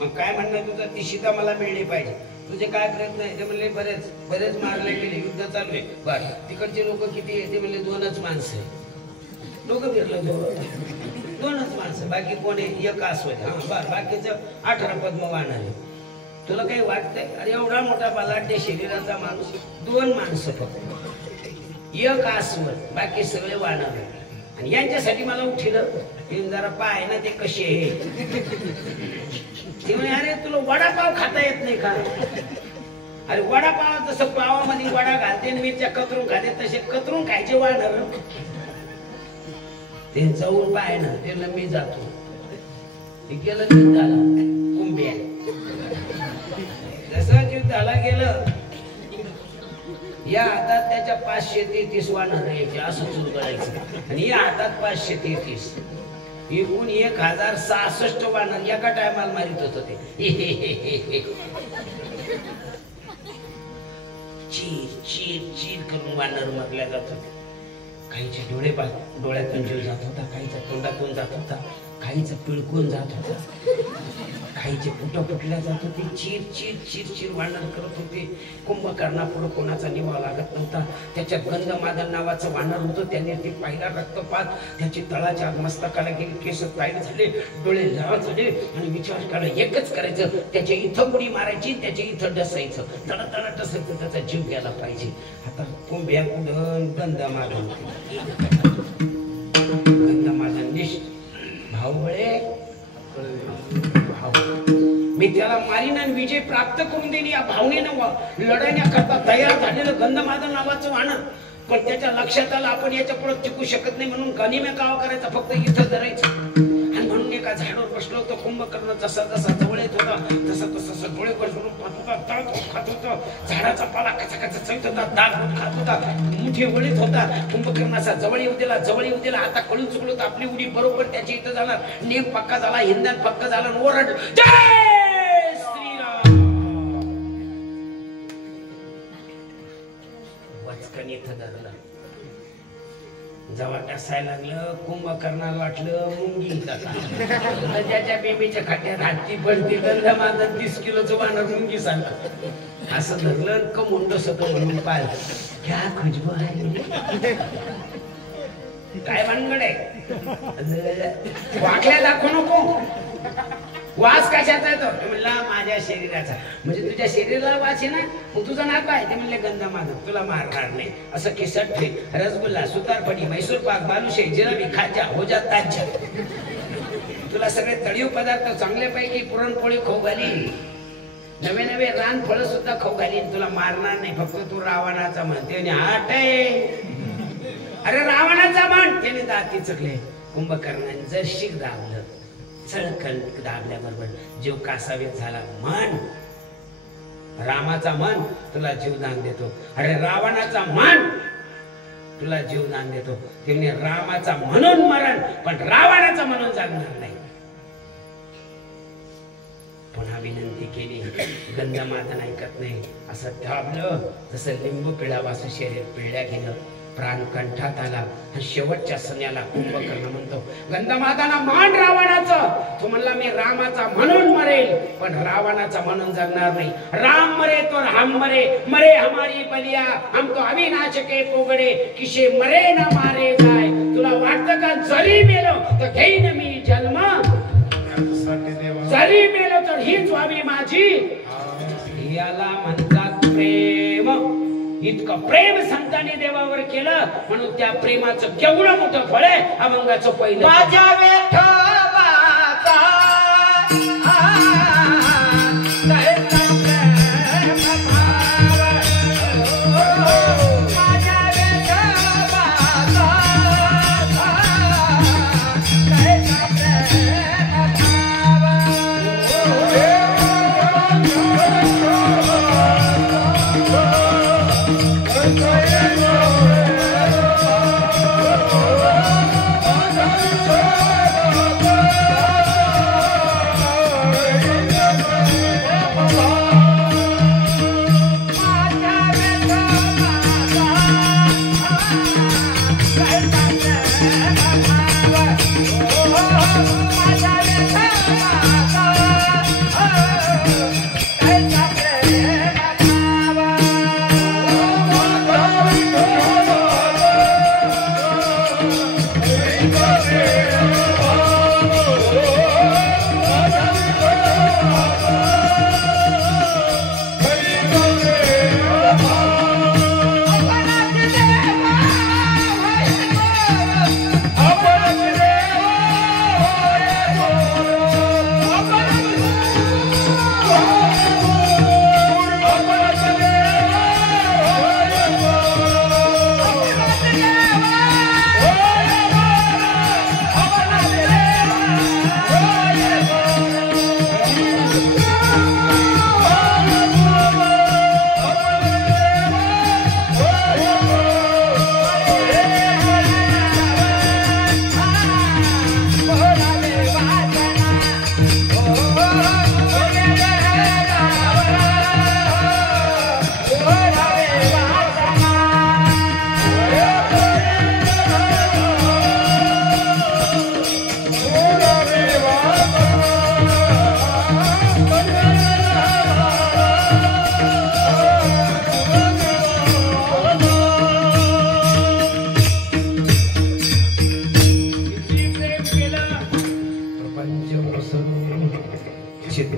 मग काय म्हणणं तुझं ती सीता मला मिळली पाहिजे तुझे काय प्रयत्न आहे ते म्हणले बरेच मारले गेले युद्ध चालू आहे बर तिकडचे लोक किती आहे ते म्हणले 2च माणसं आहे लोक फिरलं 2च माणसं बाकी कोण आहे एक अस्वल हा बर बाकीचं 18 पद्मवान आहे तुला काही वाटतंय? अरे एवढा मोठा बलाढ्य शरीराचा माणूस, 2 माणसं फक्त, एक आसवर, बाकी सगळे वानर. आणि यांच्यासाठी मला उठिलं, जरा पाय ना ते कसे आहे. ते म्हणे अरे तुला वडापाव खाता येत नाही का? अरे वडापाव जसं पावामध्ये वडा घालते मिरच्या कतरून खाते तसे कतरून खायचे वानर. ते जाऊन पाय ना ते मी जातो. ते गेलं जीव झाला कुंभ्या. जसं जीव झाला गेलं, या हातात त्याच्या 533 वानर यायचे असं सुरू करायचं आणि या हातात 533, एकूण 1066 वानर एका टायमाला मारित होत ते. चीर चीर चीर करून वानर मारल्या जात होते. काहीचे डोळ्यातून जीव जात होता, काहीच्या तोंडातून जात होता, काहीचं पिळकून जात होता, काहीचे पुटं फुटल्या जात होते. चीर चीर चीर चीर वानर करत होते. कुंभकर्णापुढं कोणाचा निभाव लागत नव्हता. त्याच्यात गंधमादन नावाचं वानर होतं. त्याने ते पाहिला रक्तपात, त्याची तळाच्या मस्तकाला गेली, केस ताईट झाले, डोळे लाल झाले आणि विचार करायला एकच करायचं, त्याच्या इथं उडी मारायची, त्याच्या इथं डसायचं, तडतड डसायचं, त्याचा जीव गेला पाहिजे. आता कुंभ्या कुठं गंधमादन, गंधमादन भाऊबळे मी त्याला मारीन आणि विजय प्राप्त करून देईन या भावनेनं लढण्याकरता तयार झालेलं गंधमादन नावाचं वानर. पण त्याच्या लक्षात आलं आपण याच्या पुढे टिकू शकत नाही, म्हणून गनिम्या कावा करायचा, फक्त इथं धरायचं. आणि म्हणून एका झाडावर बसलो होतो. कुंभकर्ण जसा जसा जवळ येत होता तसा तसा डोळे बसवून पाहत होता, तळ खात होता, झाडाचा पाला कचा कचा चढत होता, दात खात होता, मुठी वळीत होता. कुंभकर्णाचा जवळ येऊ दिला. आता कळून चुकलो तर आपली उडी बरोबर त्याच्या इथं जाणार. नेम पक्का झाला, हिंदन पक्का झाला, ओरड जय श्रीराम. वचकन इथं धरलं. जेव्हा टसायला लागलं, कुंभकर्णाला वाटलं मुंगी त्याच्या बेबीच्या खाट्यात हाती पडती. गंधमादन 30 किलोचं वानर मुंगी सांगत असं धरलं. कमुंड सत म्हणून पाय क्या खुशबू आहे, काय भानगड आहे, वाकल्या दाखवू नको. वास कशाचा येतो? म्हणला माझ्या शरीराचा. म्हणजे तुझ्या शरीराला वास आहे ना, मग तुझं नाव काय? ते म्हणले गंधमादन. तुला मारणार नाही. असं केसट्टे, रसगुल्ला, सुतारफडी, मैसूर पाक, बालुशाही, जिलेबी, खाजा, होजा, ताज्या, तुला सगळे तळीव पदार्थ चांगल्यापैकी पुरणपोळी खाऊ घाली, नवे नवे रान फळ सुद्धा खाऊ घाली. तुला मारणार नाही. फक्त तू रावणाचा म्हणते आणि हाट आहे. अरे रावणाचा म्हण. त्याने दाती चकले. कुंभकर्णाने जर शिक दाबलं, चळकन दाबल्याबरोबर जीव कासावीस झाला. म्हण रामाचा म्हण, तुला जीवदान देतो. अरे रावणाचा म्हण, तुला जीवदान देतो. त्याने रामाचा म्हणून मरण, पण रावणाचा म्हणून जगणार नाही. पुन्हा विनंती केली. गंधमादन ऐकत नाही. असं दाबलं जसं लिंबू पिळावाचं शरीर पिळल्या गेलं. प्राण कंठात आला. आणि शेवटच्या सण्याला कुंभकर्ण म्हणतो, गंधमादना मान रावणाचं. तो म्हणला मी रामाचा म्हणून मरेल, पण रावणाचा म्हणून जगणार नाही. राम मरे तो हम मरे, मरे हमारी बलिया, हम तो अविनाश के पोगडे, किसे मरे ना मारे जाय. तुला वाटतं का जरी मेलो तर घेईन मी जन्म, जरी मेलो तर हीच व्हावी माझी. याला म्हणतात प्रेम. इतकं प्रेम संतांनी देवावर केलं, म्हणून त्या प्रेमाचं केवढं मोठं फळ आहे अभंगाचं पहिलं. माझ्या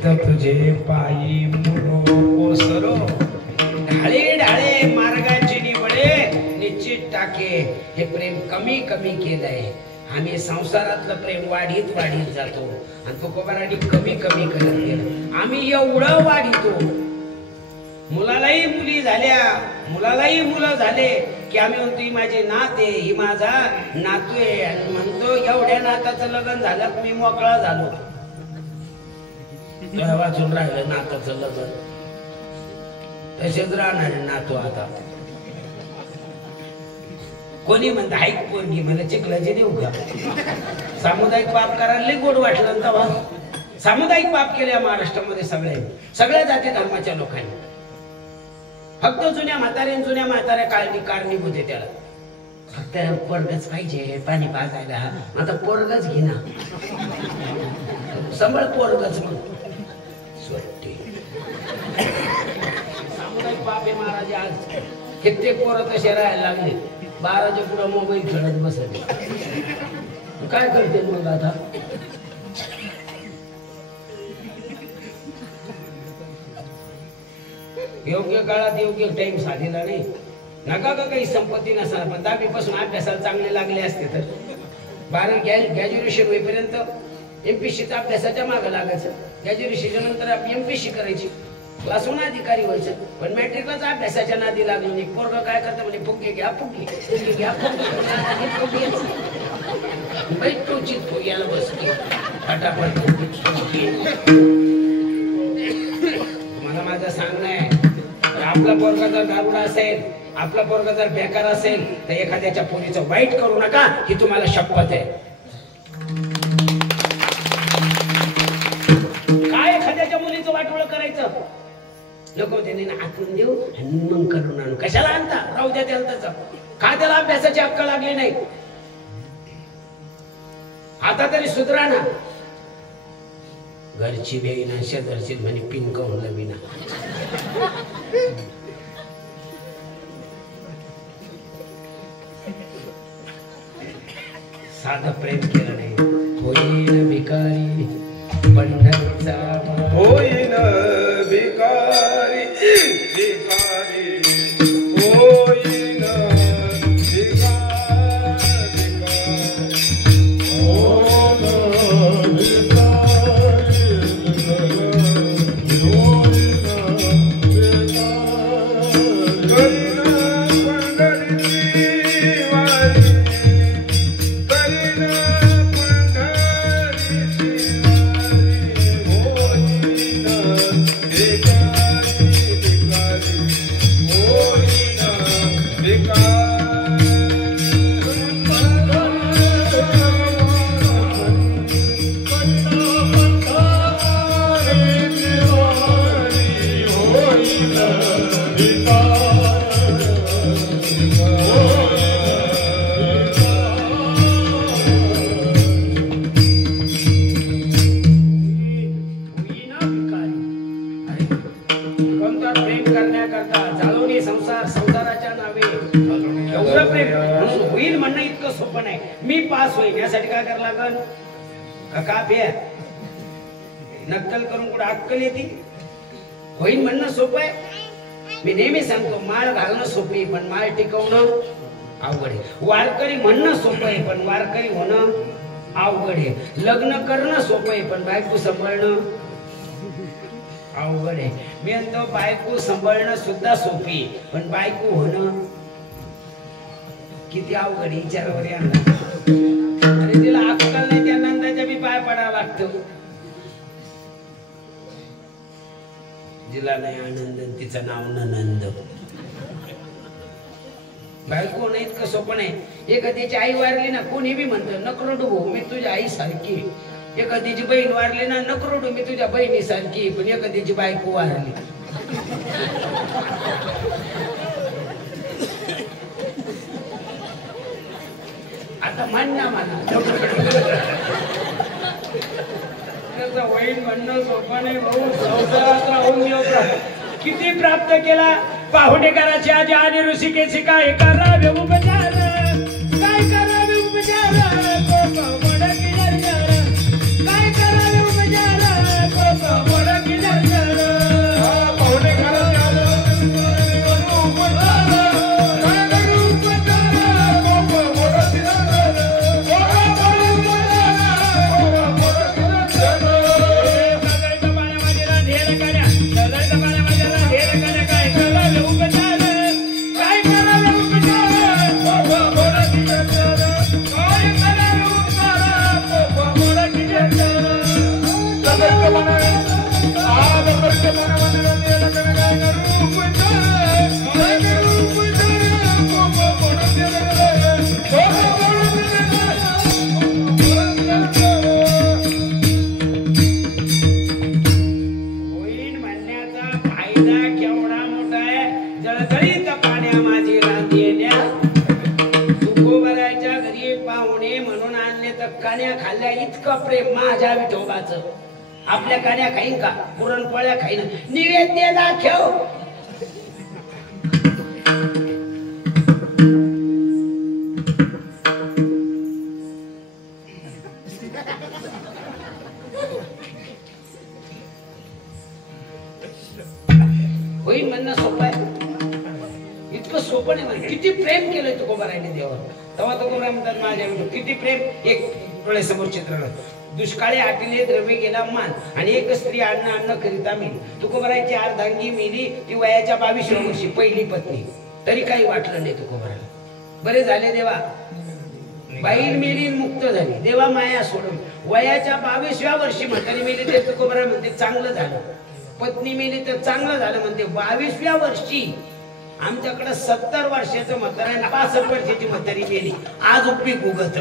नित तुझे पायी मुलो ओसरो ढाळे ढाळे मार्गाची निवडे निश्चित टाके. हे प्रेम कमी कमी केलंय. आम्ही संसारातलं प्रेम वाढीत वाढीत जातो आणि तुकोबारांनी कमी कमी करत गेलं. आम्ही एवढं वाढितो, मुलालाही मुली झाल्या, मुलालाही मुलं झाले की आम्ही म्हणतो ही माझी नात आहे, ही माझा नातू आहे, आणि म्हणतो एवढ्या नाताचं लग्न झालं की मी मोकळा झालो. वाचून राहिलं नाताचं लग्न, तसेच राहणार नातू. आता कोणी म्हणत ऐक पोरगी मला चिखलाची देऊ का. सामुदायिक पाप करायला लई गोड वाटलं ना तेव्हा. सामुदायिक पाप केले महाराष्ट्रामध्ये सगळ्या जाती धर्माच्या लोकांनी. फक्त जुन्या म्हाताऱ्या कारणीभूत आहे त्याला. फक्त पोरगच पाहिजे पाणी पाजायला. आता पोरगच घे ना, संबळ पोरगच. मग स्वट्टी सामुदायिक पाप आहे महाराज. आज कित्येक पोरं तसे राहायला लागले. 12च्या पुढे मोबाईल खेळत बसले. काय करते मग आता. योग्य काळात योग्य टाइम साधलेला नाही. नका का काही संपत्ती नसणार पण 10वी पासून अभ्यासाला चांगले लागले असते तर 12वी ग्रॅज्युएशन होईपर्यंत MPSCचा अभ्यासाच्या मागं लागायचं. ग्रॅज्युएशन नंतर MPSC करायची, क्लास 1 अधिकारी व्हायचं. पण मॅट्रिकलाच अभ्यासाच्या नादी लागलो नाही. पोरग काय करतं म्हणजे फुगे घ्या फुगे घ्या फुगे बैठोचित याला बसली फटाफट. मला माझं सांगणं आहे, आपला पोरगा जर दारुडा असेल, आपला पोरगा जर बेकार असेल तर एखाद्याच्या पोरीचं वाईट करू नका, ही तुम्हाला शपथ आहे. काय एखाद्याच्या मुलीचं वाटोळं करायचं नको. त्यांनी आतून देऊ आणि मग करून आणू. कशाला आणता, राहू द्या त्याला त्याचं. का त्याला अभ्यासाची अक्कल लागली नाही. आता तरी सुधरा ना. घरची बेईना शेजारची म्हणे पिन कहून लविना. साधं प्रेम केलं नाही. होईल भिकारी पंढरीचा होईल भिकारी भिकारी होईल नक्कल करून कुठे अक्कल येते. होईल म्हणणं सोपं आहे. मी नेहमी सांगतो माळ घालणं सोपं आहे पण माळ टिकवणं अवघड आहे. वारकरी म्हणणं सोपं आहे पण वारकरी होणं अवघड आहे. लग्न करणं सोपं आहे पण बायको सांभाळणं अवघड आहे. मी म्हणतो बायको सांभाळणं सुद्धा सोपी पण बायको होणं किती अवघड आहे. विचारावर यांना अरे तिला अक्कल नाही त्या नंदाच्या बी पाय पडावं लागतं. जिला नाही आनंद तिचं नाव नंद. बायको नाही इतकं सोपं नाही. एखाद्याची आई वारली ना कोणी बी म्हणतं नकरोडू भाऊ मी तुझ्या आई सारखी. एखाद्याची बहीण वारली ना नकरोडू मी तुझ्या बहिणी सारखी. पण एखाद्याची बायको वारली आता मान्य म्हणा वाईट म्हणणं सोपं नाही भाऊ. संसारात राहून किती प्राप्त केला. पाहुणेकराच्या आजी आणि ऋषिकेशी काय करावे उपचार. काय करावे उपचार कोक मोड काय करावे उपचार कोक मोड फायदा केवढा मोठा आहे. जळजळीत पाण्या माझी रांधेल्या तुकोबराच्या घरी पाहुणे म्हणून आणले तर कान्या खाल्ल्या. इतकं प्रेम माझ्या विठोबाचं. आपल्या कान्या खाईन का? पुरणपोळ्या खाईन. निवेद्य दाखव. होईल म्हणणं सोपं आहे. इतकं सोपं नाही म्हणजे. किती प्रेम केलंय तुकोबारायने देवावर. तेव्हा तुकोबाराय म्हणतात माझ्या विठो किती प्रेम. एक डोळ्यासमोर चित्र दुष्काळी आटिले द्रव्य गेला मान आणि एक स्त्री अन्न करिता मेली. तुकोबारायची अर्धांगी मेली. ती वयाच्या 22व्या वर्षी पहिली पत्नी. तरी काही वाटलं नाही तुकोबारायला. बरे झाले देवा. बाईल मेली मुक्त झाली. देवा माया सोडून वयाच्या 22व्या वर्षी म्हातारी मेली. ते तुकोबाराय म्हणते चांगलं झालं. पत्नी मेली तर चांगलं झालं म्हणते. 22व्या वर्षी आमच्याकडे 70 वर्षाचं म्हातारा 65 वर्षाची म्हातारी मेली. आज उपयोग उगत.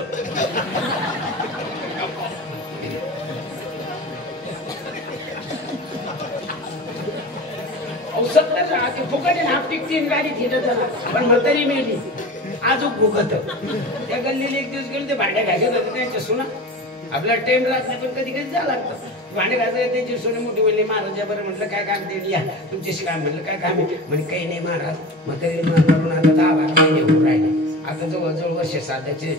फुकट नापटिक 3 गाडी थिटत पण म्हातारी मेली. आज उगत. त्या गल्लीला एक दिवस गेले. ते भांड्या घालत होते त्यांच्या सुना. आपला टाइम राहत नाही पण कधी कधी जावं लागतं. भांडे घासायला त्यांची सोने मोठी बोलली महाराजा. बरं म्हटलं काय काम ते या तुमच्याशी काय म्हटलं काय काम आहे म्हणे. काही नाही महाराज म्हातारी मरून आता 10-12 महिने होऊन राहिले. आता जवळजवळ वर्ष साध्याचे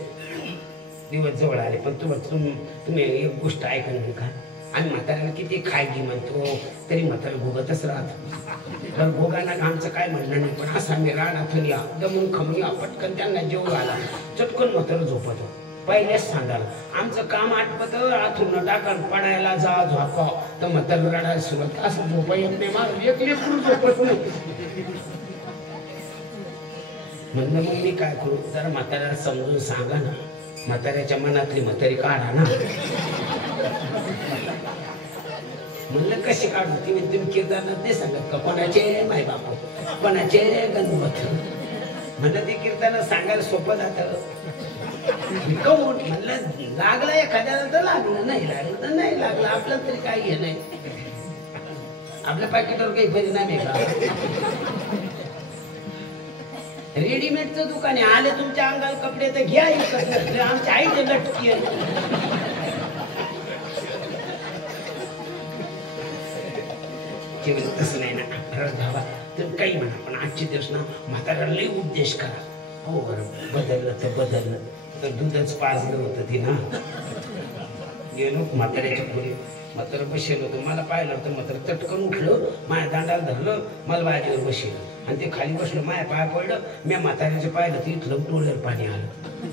दिवस जवळ आले. पण तुम्ही एक गोष्ट ऐकून नाही का. आम्ही म्हाताऱ्याला किती खायची म्हणतो तरी म्हातारा भोगतच राहतो. तर भोगाना आमचं काय म्हणणं नाही. पण असा मी रानातून या दमून खमून या पटकन त्यांना जेव घाला. चटकन म्हातारा झोपतो. पहिलेच सांगाल आमचं काम आटपत आथून टाका पडायला जा झोपा तर म्हातारा रडायला सुरुवात. असं झोपा येत नाही. मला एक लेकरू झोपत नाही. म्हणलं मग मी काय करू. जरा म्हाताऱ्याला समजून सांगा ना. म्हाताऱ्याच्या मनातली म्हातारी काढा ना. म्हणलं कशी काढू. तुम्ही कीर्तनात नाही सांगत का. कोणाचे रे माय बापू कोणाचे रे गणपत. म्हणलं ते कीर्तनात सांगायला सोपं जातं. कमून म्हणलं लागलं एखाद्याला तर लागलं. नाही लागलं तर नाही लागलं. आपलं तरी काही हे नाही. आपल्या पाकिटावर काही परिणाम आहे का. रेडीमेडचं दुकान आहे. आले तुमच्या अंगाला कपडे तर घ्या. आमच्या आईचे लटकी आहे. तसं नाही ना. खरंच भावा तुम्ही काही म्हणा पण आजचे दिवस ना म्हाताऱ्याला लई उपदेश करा. हो बरं बदललं तर बदललं तर दूधच पाजलं होतं ती ना. गेलो म्हाताऱ्याच्या पुढे. म्हातारं बसेल होतं. मला पाहिलं होतं. म्हातारं चटकन उठलं. माझ्या दांडाला धरलं. मला बाजीवर बसेल आणि ते खाली बसलं. माझ्या पाया पडलं. मी म्हाताऱ्याचं पाहिलं तर इथलं डोळ्यावर पाणी आलं.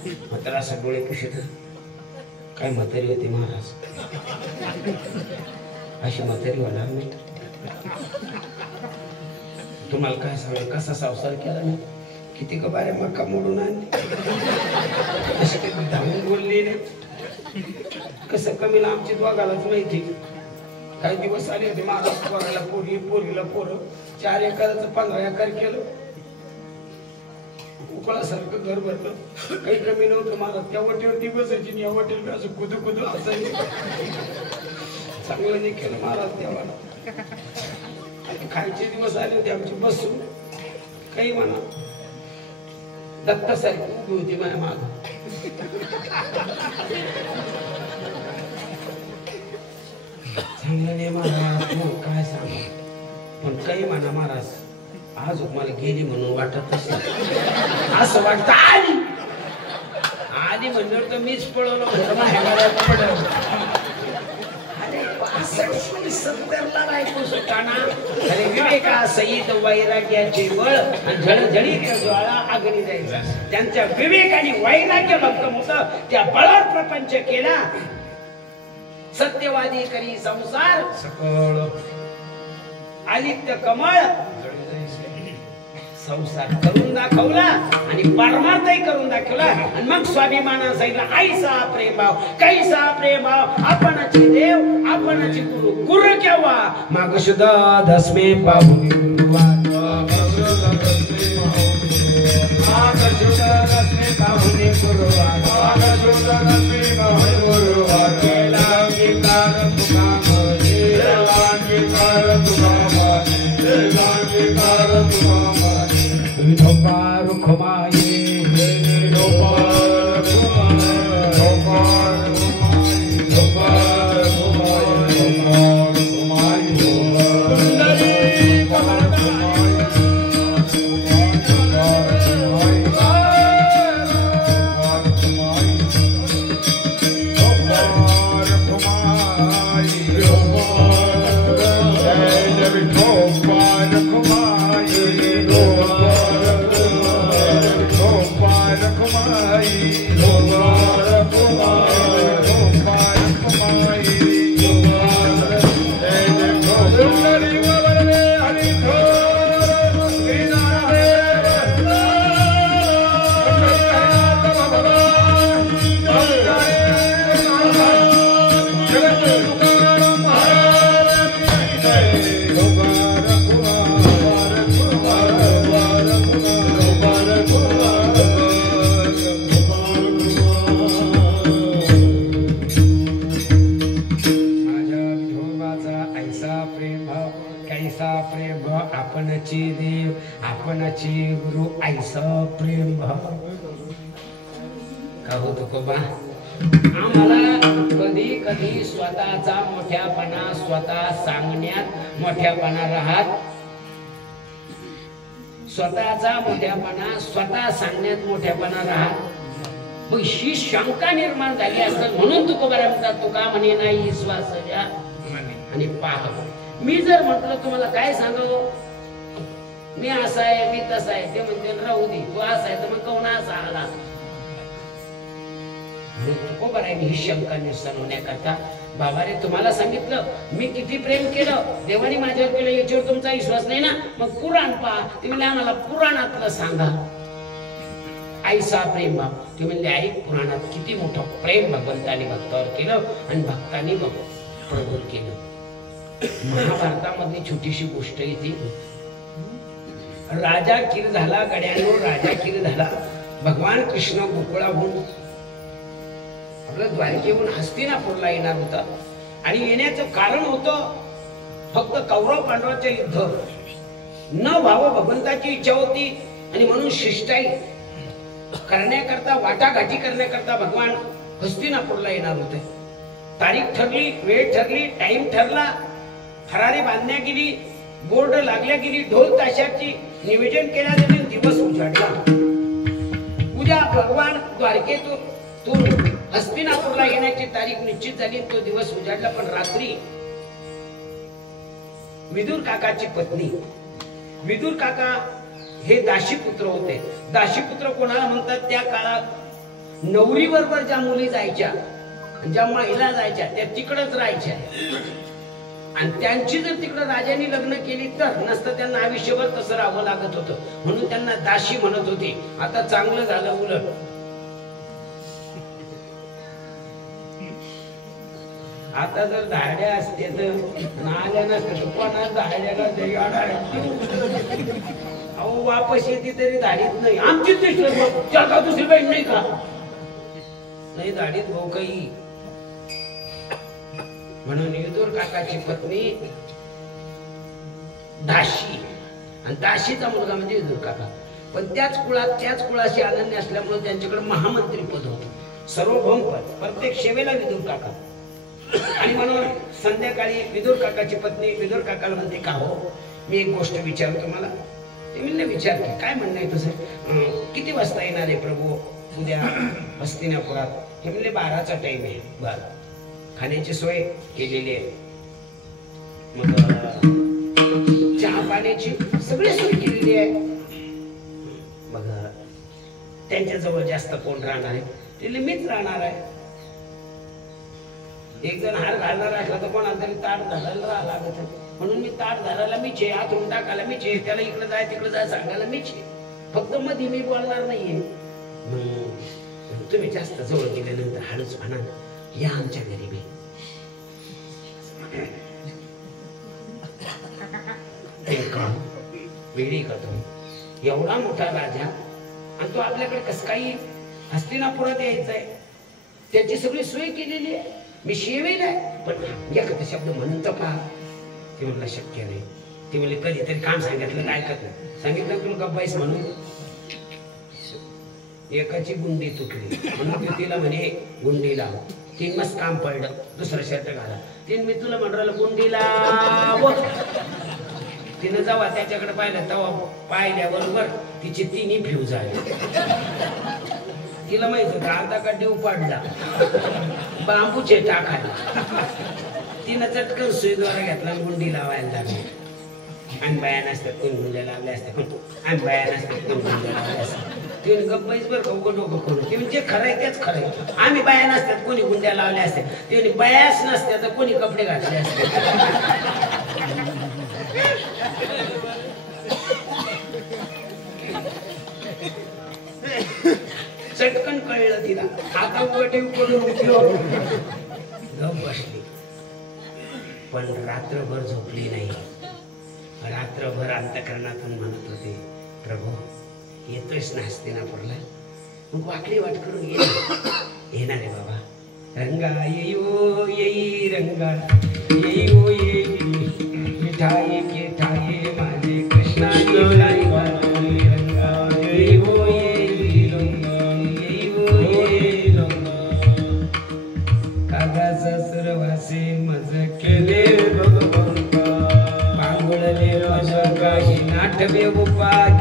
म्हातारा असं डोळे पुसत काय म्हातारी होती महाराज. अशी म्हातारी होणार नाही. तुम्हाला काय सांग कसा संसार केला मी. किती कबाऱ्या मका मोडून आणली. अशी काही धावून बोलली नाही. कसं कमीला आमची दोघालाच माहिती. काही दिवस आले होते महाराज दोघाला पोरी पोरीला पोरं. 4 एकराचं 15 एकर केलं. उकळासारखं घर भरलं. काही कमी नव्हतं महाराज. त्या वाटेवरती बसायची या वाटेवर असं कुदू कुदू असायचं. चांगलं नाही केलं महाराज देवाला. खायचे दिवस आले होते आमची बसून. काही म्हणा दत्तासारखी उभी होती माझ्या माग. चांगलं नाही महाराज. मग काय सांग. पण काही म्हणा महाराज आज मला गेली म्हणून वाटत असेल. असं वाटतं आली आली म्हणल्यावर तर मीच पळवलं होतं माझ्या पडलं. 70ला बायको सुटाणा. अरे विवेका सहित वैराग्याचे बळ झळझळीत ज्वाळा अग्नी जायचा. त्यांच्या विवेकाने वैराग्य भक्कम होतं. त्या बळावर प्रपंच केला. सत्यवादी करी संसार सकळ आदित्य कमळ संसार करून दाखवला आणि परमार्थही करून दाखवला. आणि मग स्वाभिमाना सांगितलं ऐसा प्रेमभाव कैसा प्रेमभाव. आपणची देव आपणची गुरु. गुरु केव्हा माग शुद्ध दसमे पाहुणे गुरुवार भाव कैसा प्रेम भाव आपणची देव आपणची गुरु ऐसा प्रेम भाव का हो तुकोबा आम्हाला कधी कधी स्वतःचा मोठ्यापणा स्वतः सांगण्यात मोठ्यापणा राहत स्वतःचा मोठ्यापणा स्वतः सांगण्यात मोठ्यापणा राहत मग ही शंका निर्माण झाली असतात म्हणून तुकोबा म्हणतात तुका म्हणे नाही विश्वास द्या आणि पाह मी जर म्हटलं तुम्हाला काय सांगावं मी असा आहे मी तसा आहे ते म्हणते राहू दे तू असा आहे तर मग कोण असा आला ही शंका निरसन होण्याकरता बाबा रे तुम्हाला सांगितलं मी किती प्रेम केलं देवाने माझ्यावर केलं याच्यावर तुमचा विश्वास नाही ना मग पुराण पहा ते म्हणले आम्हाला पुराणातलं सांगा ऐसा प्रेम भाव ते म्हणले ऐक पुराणात किती मोठं प्रेम भगवंताने भक्तावर केलं आणि भक्ताने मग प्रबोध केलं महाभारतामधली छोटीशी गोष्ट येते राजा किर झाला गड्यानो राजा किर झाला भगवान कृष्ण गोकुळाहून आपलं द्वारकेहून हस्तिनापूरला येणार होता आणि येण्याचं कारण होतं फक्त कौरव पांडवाचे युद्ध न व्हावं भगवंताची इच्छा होती आणि म्हणून शिष्टाई करण्याकरता वाटाघाटी करण्याकरता भगवान हस्तिनापूरला येणार होते तारीख ठरली वेळ ठरली टाइम ठरला फरारी बांधण्या गेली बोर्ड लागल्या गेली ढोल ताशाची निवेदन केल्या गेले दिवस उजाडला उद्या भगवान द्वारकेतून हस्तिनापूरला येण्याची तारीख निश्चित झाली तो दिवस उजाडला पण रात्री विदुर काकाची पत्नी विदुर काका हे दाशीपुत्र होते दाशीपुत्र कोणाला म्हणतात त्या काळात नवरी बरोबर ज्या मुली जायच्या ज्या महिला जायच्या त्या तिकडच राहायच्या आणि त्यांची जर तिकडं राजाने लग्न केली तर नसतं त्यांना आयुष्यभर तसं राहावं लागत होतं म्हणून त्यांना दाशी म्हणत होते आता चांगलं झालं उलट आता जर धाड्या असते तर नाल्या नसते कोणा धाड्याला अहो वापस येते तरी धाडीत नाही आमची दुसरी बहीण नाही का नाही धाडीत भाऊ काही म्हणून विदुर काकाची पत्नी दाशी आणि दाशीचा मुलगा म्हणजे विदुर काका पण त्याच कुळाशी अनन्य असल्यामुळे त्यांच्याकडे महामंत्री पद होतं सार्वभौम पद प्रत्येक सेवेला विदुर काका आणि म्हणून संध्याकाळी विदुर काकाची पत्नी विदुर काकाला म्हणते का हो मी एक गोष्ट विचारतो तुम्हाला ते म्हणले विचार की काय म्हणणं आहे तुझं किती वाजता येणार आहे प्रभू उद्या हस्तिनापुरात हे म्हणले 12चा टाइम आहे बरं खाण्याची सोय केलेली आहे मग चहा पाण्याची सगळी सोय केलेली आहे मग त्यांच्या जवळ जास्त कोण राहणार आहे ते मीच राहणार आहे एक जण हार घालणार असला तर कोणाला तरी ताट घालायला लागत म्हणून मी ताट घालायला मीच आहे हात उंडा टाकायला मीच आहे त्याला इकडे जाय तिकडे जाय सांगायला मीच आहे फक्त मध्ये मी बोलणार नाहीये तुम्ही जास्त जवळ गेल्यानंतर हळूच म्हणा या आमच्या घरी बी वेळी करतो एवढा मोठा राजा आणि तो आपल्याकडे कस काही हस्तिनापुरात यायचा आहे त्याची सगळी सोय केलेली आहे मी शेवेल आहे पण एखादा शब्द म्हणून तर पहा ते म्हणलं शक्य नाही ते म्हणले कधीतरी काम सांगितलं काय ऐकत नाही सांगितलं तुला गप्पाईस म्हणून एकाची गुंडी तुटली म्हणून तिला म्हणे गुंडी लाव तीन मस्त काम पडलं दुसरा शर्ट घाला तीन मी तुला म्हणलं गुंडी लाव तिनं जेव्हा त्याच्याकडे पाहिलं तेव्हा पाहिल्याबरोबर तिची तिन्ही फ्यूज आली तिला माहित होतं आता का देव पडला बांबूचे टाकायला तिनं चटकन सुईद्वारा घेतला गुंडी लावायला लागली आणि बाया नसतात कोण गुंड्या लावल्या असतात आणि बाया नसतात कोण गुंड्या लावल्या असतात तिने गप्पाईच बरं का डोकं करून ते जे खरंय तेच खरंय आम्ही बाया नसतात कोणी गुंड्या लावल्या असतात तिने बायाच नसत्या तर कोणी कपडे घातले असते चटकन कळलं तिला आता उघटीव करून गप बसली पण रात्रभर झोपली नाही रात्रभर अंतकरणातून म्हणत होते प्रभू येतोयस ना हस्तिनापूरला मग वाकडी वाट करून येणार आहे बाबा रंगा येई रंगा येई ठाई के ठाई माझे कृष्णा ठाई बनवली रंगा येई हो येई रंगा कागाचा सुरवासे मज केले भगवंता पांगुळले माझ्या काही नाटवे उपाग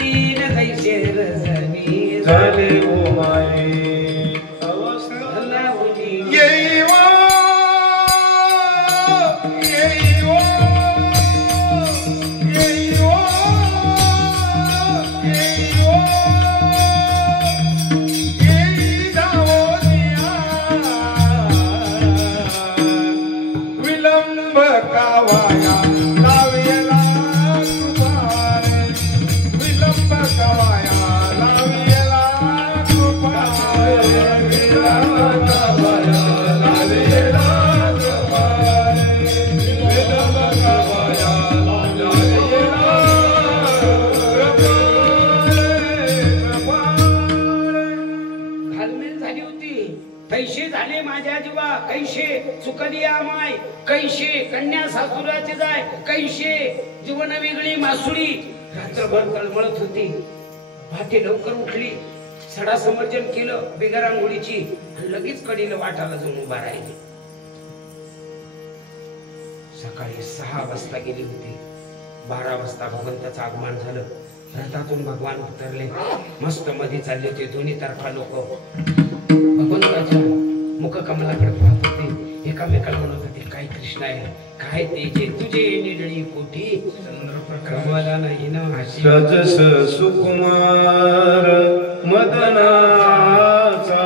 दीन दैसे रजनी झाले ओ माये येई वो येई वो येई वो येई वो येई जाओ दिया विलंब कावाया लावियला कृपारे विलंब कावाया लावियला कृपारे विलंब कावाया लावियला कृपारे विलंब कावाया लावियला कृपारे घालमेल झाली होती कैसे झाले माझ्या जीवा कैसे चुकली आमाय कैसे कन्या सासुराचे जाय कैसे जीवन वेगळी मासुळी रात्रभर तळमळत होती पहाटे लवकर उठली सडा समर्जन केलं बिगर आंघोळीची आणि लगेच कडीला वाटाला जाऊन उभा राहिली सकाळी 6 वाजता गेली होती 12 वाजता भगवंताचं आगमन झालं रथातून भगवान उतरले मस्त मध्ये चालले होते दोन्ही तर्फा लोक भगवंताच्या मुखकमलाकडे पाहत होते एकामेकाला म्हणत होते काय कृष्ण आहे काय तेजे तुझे निडळी कोठी चंद्रप्रकाशवाला नाही ना हाशी रजस सुकुमार मदनाचा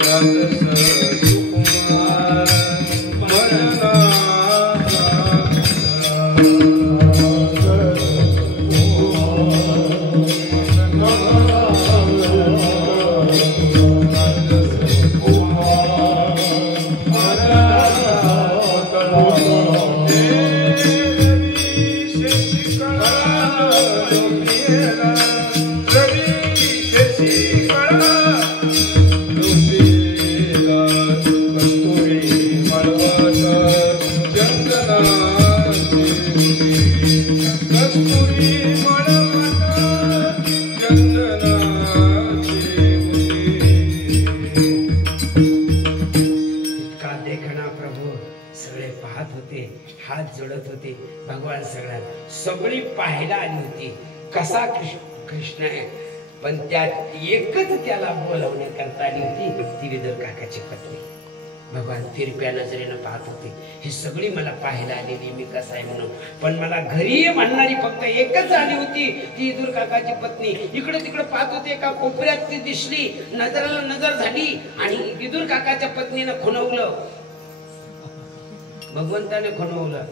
रजस सुकुमार हात जोडत होते भगवान सगळी पाहायला आली होती कसा कृष्ण आहे पण त्यात एकच त्याला बोलवण्याकरता आली होती ती विदुर काकाची पत्नी भगवान तिरप्या नजरेनं पाहत होते ही सगळी मला पाहायला आलेली मी कसा आहे म्हणून पण मला घरी म्हणणारी फक्त एकच आली होती ती विदुर काकाची पत्नी इकडे तिकडे पाहत होते एका कोपऱ्यात ती दिसली नजरेला नजर झाली आणि विदुर काकाच्या पत्नीनं खुणवलं भगवंताने खुणवलं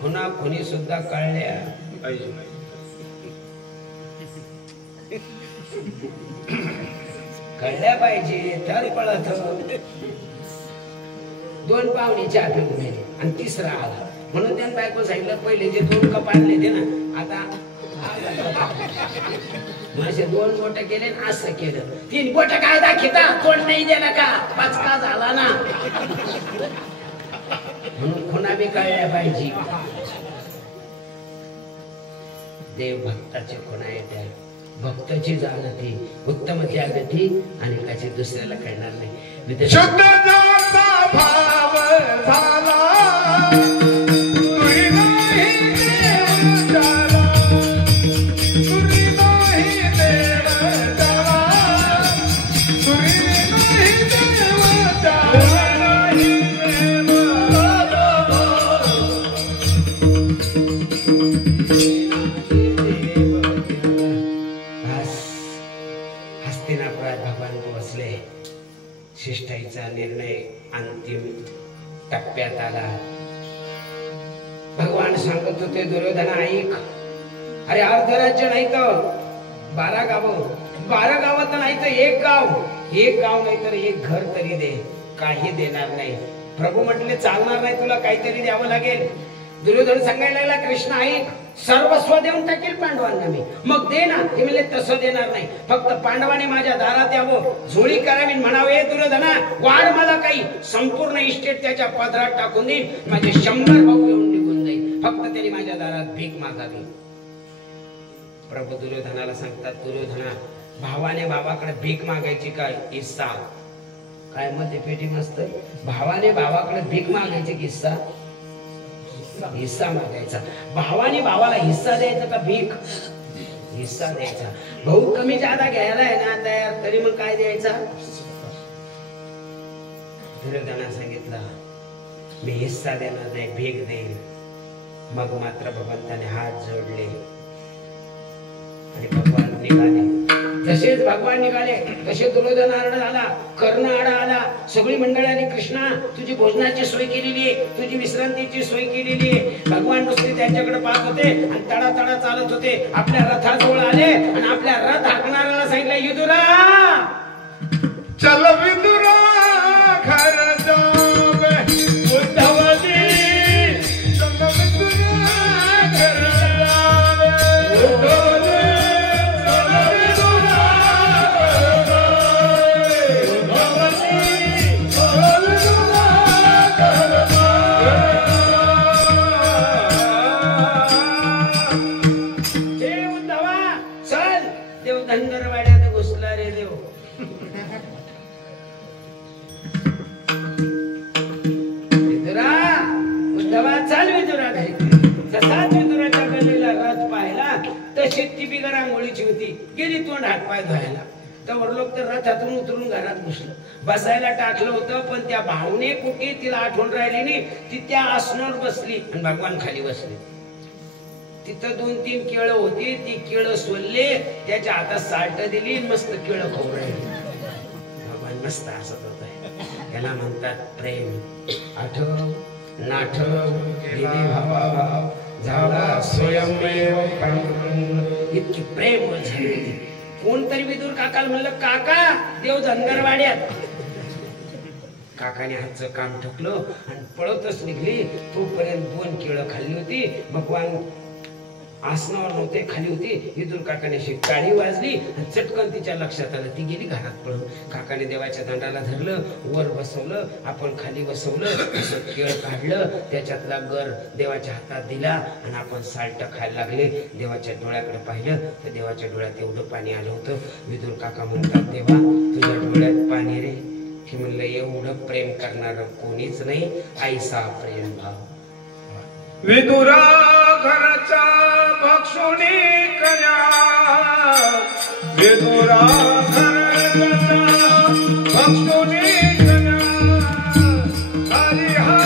खुना खुनी सुद्धा कळल्या कळल्या पाहिजे तर पळत 2 पाहुणे चहा पिऊन गेले आणि तिसरा आला म्हणून त्यानं बायको सांगितलं पहिले जे 2 कप आणले ते ना आता माझे 2 बोट केले असं केलं 3 बोट काय दाखिता तोंड नाही दिला का 5 का झाला ना म्हणून खुना बी कळल्या पाहिजे देव भक्ताचे खुना येतात भक्ताची जाणती उत्तम जागती आणि त्याची दुसऱ्याला कळणार नाही शुद्ध जाचा भाव झाला तुरी नाही देव झाला तुरी नाही देव झाला तुरी नाही देव झाला नाही देव हस्तिनापुरात भगवान पोहोचले शिष्टाईचा निर्णय अंतिम टप्प्यात आला भगवान सांगत होते दुर्योधना ऐक अरे अर्ध राज्य नाही तर 12 गावात नाही तर एक गाव नाही तर एक घर तरी दे काही देणार नाही प्रभू म्हटले चालणार नाही तुला काहीतरी द्यावं लागेल दुर्योधन सांगायला लागला कृष्ण ऐक सर्वस्व देऊन टाकेल पांडवांना मी. मग दे ना. ते म्हणले तसं देणार नाही, फक्त पांडवाने माझ्या दारात यावं, झोळी करावी, म्हणावे दुर्योधना वाढ मला काही, संपूर्ण इस्टेट त्याच्या पदरात टाकून देईन, माझे 100 भाऊ येऊन निघून जाईल, फक्त त्यांनी माझ्या दारात भीक मागावी. प्रभू दुर्योधनाला सांगतात, दुर्योधना भावाने भावाकडे भीक मागायची काय? हिस्सा. काय मध्ये पेटी मस्त. भावाने भावाकडे भीक मागायची किस्सा, हिस्सा मागायचा. भावाने भावाला हिस्सा द्यायचा का भीक? हिस्सा द्यायचा. भाऊ कमी जादा घ्यायला आहे ना तयार, तरी मग काय द्यायचा? दुर्योधनाने सांगितलं मी हिस्सा देणार नाही, भीक देईल. मग मात्र भगवंताने हात जोडले आणि भगवान निघाले. जसेच भगवान निघाले तसे दुर्योधन आरडा आला, कर्ण आडा आला. सगळी मंडळाने कृष्णा तुझी भोजनाची सोय केलेली आहे, तुझी विश्रांतीची सोय केलेली आहे. भगवान नुसते त्यांच्याकडे पाहत होते आणि तडा तडा चालत होते. आपल्या रथाजवळ आले आणि आपल्या रथ हाकणाऱ्याला सांगितलं, युधुरा चल विदुरा घर जावे उद्धवजी, चल विदुरा घर जावे उद्धवजी, चल विदुरा घर जावे उद्धवजी, चल विदुरा घर जावे. हे उद्धवा चल. देव धनगरवाड्यात घुसला रे देव. उद्धवा चल विदुरा घरी. तसाच विदुराच्या गल्लीला रथ पाहिला तशी ती बिगर आंघोळीची होती, गेली तोंड हात पाय धुवायला. तर लोक तर रथातून उतरून घरात घुसलं. बसायला टाकलं होतं पण त्या भावने कुठे तिला आठवण राहिली नाही. ती त्या आसनावर बसली आणि भगवान खाली बसले. तिथं 2-3 केळं होती, ती केळं सोलले, त्याच्या हातात साल्ट दिली, मस्त केळं खाऊ राहिली. भगवान मस्त हसत होत. याला म्हणतात प्रेम. आठव नाठव गेली भावा झाला स्वयंमेव प्राण. इतकी प्रेम झाली. कोणतरी विदुर काकाला म्हणलं, काका देव धनगरवाड्यात. काकाने हातचं काम ठोकलं आणि पळतच निघली. तोपर्यंत 2 केळं खाल्ली होती. भगवान आसनावर नव्हते, खाली होती. विदुर काकाने अशी टाळी वाजली आणि चटकन तिच्या लक्षात आलं. ती गेली घरात पळून. काकाने देवाच्या दंडाला धरलं, वर बसवलं, आपण खाली बसवलं, असं केळ काढलं, त्याच्यातला गर देवाच्या हातात दिला आणि आपण साल्ट खायला लागले. देवाच्या डोळ्याकडे पाहिलं तर देवाच्या डोळ्यात एवढं पाणी आलं होतं. विदुर काका म्हणतात, देवा तुझ्या डोळ्यात पाणी रे. की म्हणलं एवढं प्रेम करणार कोणीच नाही, आईसा प्रेम भाव. विदुरा घरचा भक्षुणी कन्या, विदुरा घरचा भक्षुणी कन्या, हरी हा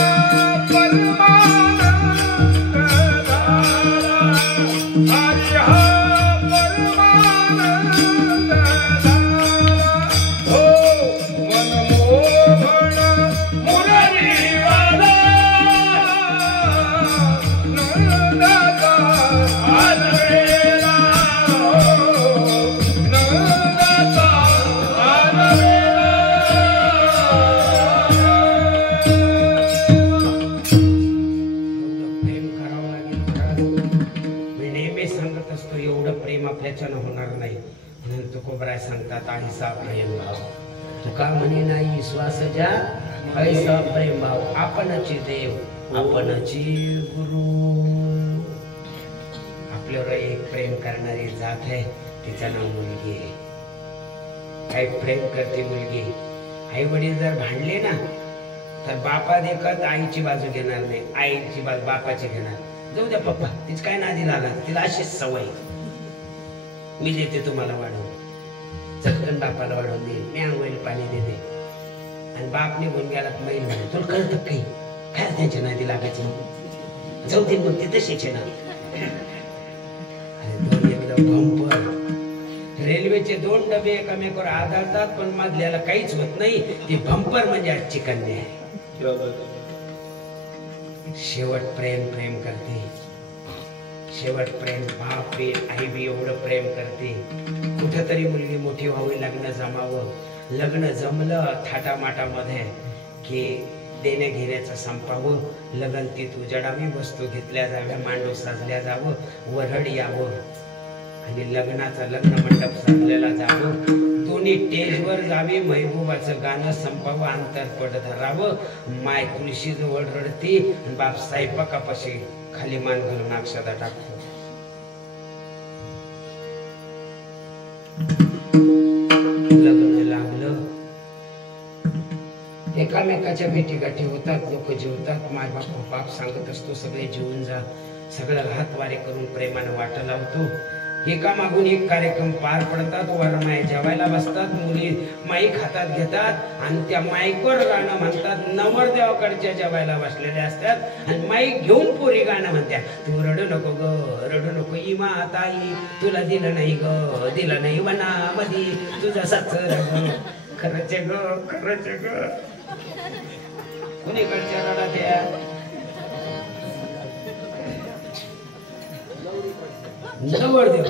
परमानंद झाला, हरी हा परमानंद झाला. हो मनमोहन मुरलीवाला नंदाचा आनवेला, नंदाचा आनवेला. प्रेम करावं लागेल. मी नेहमी सांगत असतो एवढं प्रेम आपल्याच्यानं होणार नाही. म्हणून तुकोबराय सांगतात आईसा प्रेम भाव. तुका म्हणे नाही विश्वास ज्या ऐसा प्रेम भाव. आपणची देव आपणची गुरु. आपल्यावर एक प्रेम करणारी जात आहे, तिचं नाव मुलगी आहे. काय प्रेम करते मुलगी. आई वडील जर भांडले ना तर बापा देखत आईची बाजू घेणार नाही, आईची बाजू बापाची घेणार. जाऊ द्या पप्पा, तिच काय नादी लागला, तिला अशीच सवय. मी देते तुम्हाला वाढवून. चटकन बापाला वाढवून देईल, मी आंघोळीला पाणी देते. आणि बाप निघून गेला मैल म्हणे, तुला कळतं काही काय त्यांच्या नादी लागायचं. जाऊ दे मग, ते तसेच ना. दोन एकदम बंपर. रेल्वेचे 2 डबे एकमेकावर आदळतात पण मधल्याला काहीच होत नाही. ते बंपर म्हणजे आजची कन्या आहे. शेवट प्रेम प्रेम करते. शेवट प्रेम. बाप बी आई बी एवढं प्रेम करते. कुठेतरी मुलगी मोठी व्हावी, लग्न जमावं. लग्न जमलं थाटामाटामध्ये की देण्या घेण्याचं संपावं, लगन तीत उजडावी, वस्तू घेतल्या जाव्या, मांडव साजल्या जावं, वरड यावं आणि लग्नाचा लग्न मंडप साजलेला जावं, दोन्ही टेजवर जावी, महबूबाचं गाणं संपावं, अंतरपट धरावं, माय तुळशी जवळ रडती आणि बाप स्वयंपाकापाशी खाली मान घालून अक्षदा टाकतो. लग्न लागलं, एकामेकाच्या भेटीगाठी होतात, लोक जेवतात, माय बाप सांगत असतो सगळे जेवून जा, सगळं हातवारे करून प्रेमानं वाट लावतो. एकामागून एक कार्यक्रम पार पडतात, वर माय जेवायला बसतात, मुली माईक हातात घेतात आणि त्या माईकवर गाणं म्हणतात. नवरदेवाकडच्या जेवायला बसलेल्या असतात आणि माईक घेऊन पोरी गाणं म्हणतात. तू रडू नको ग, रडू नको इमा ताई, तुला दिलं नाही ग, दिलं नाही वनामधी तुझा सासर ग, खरंच ग, खरंच ग. कुणीकडच्या रडा त्या नवरदेव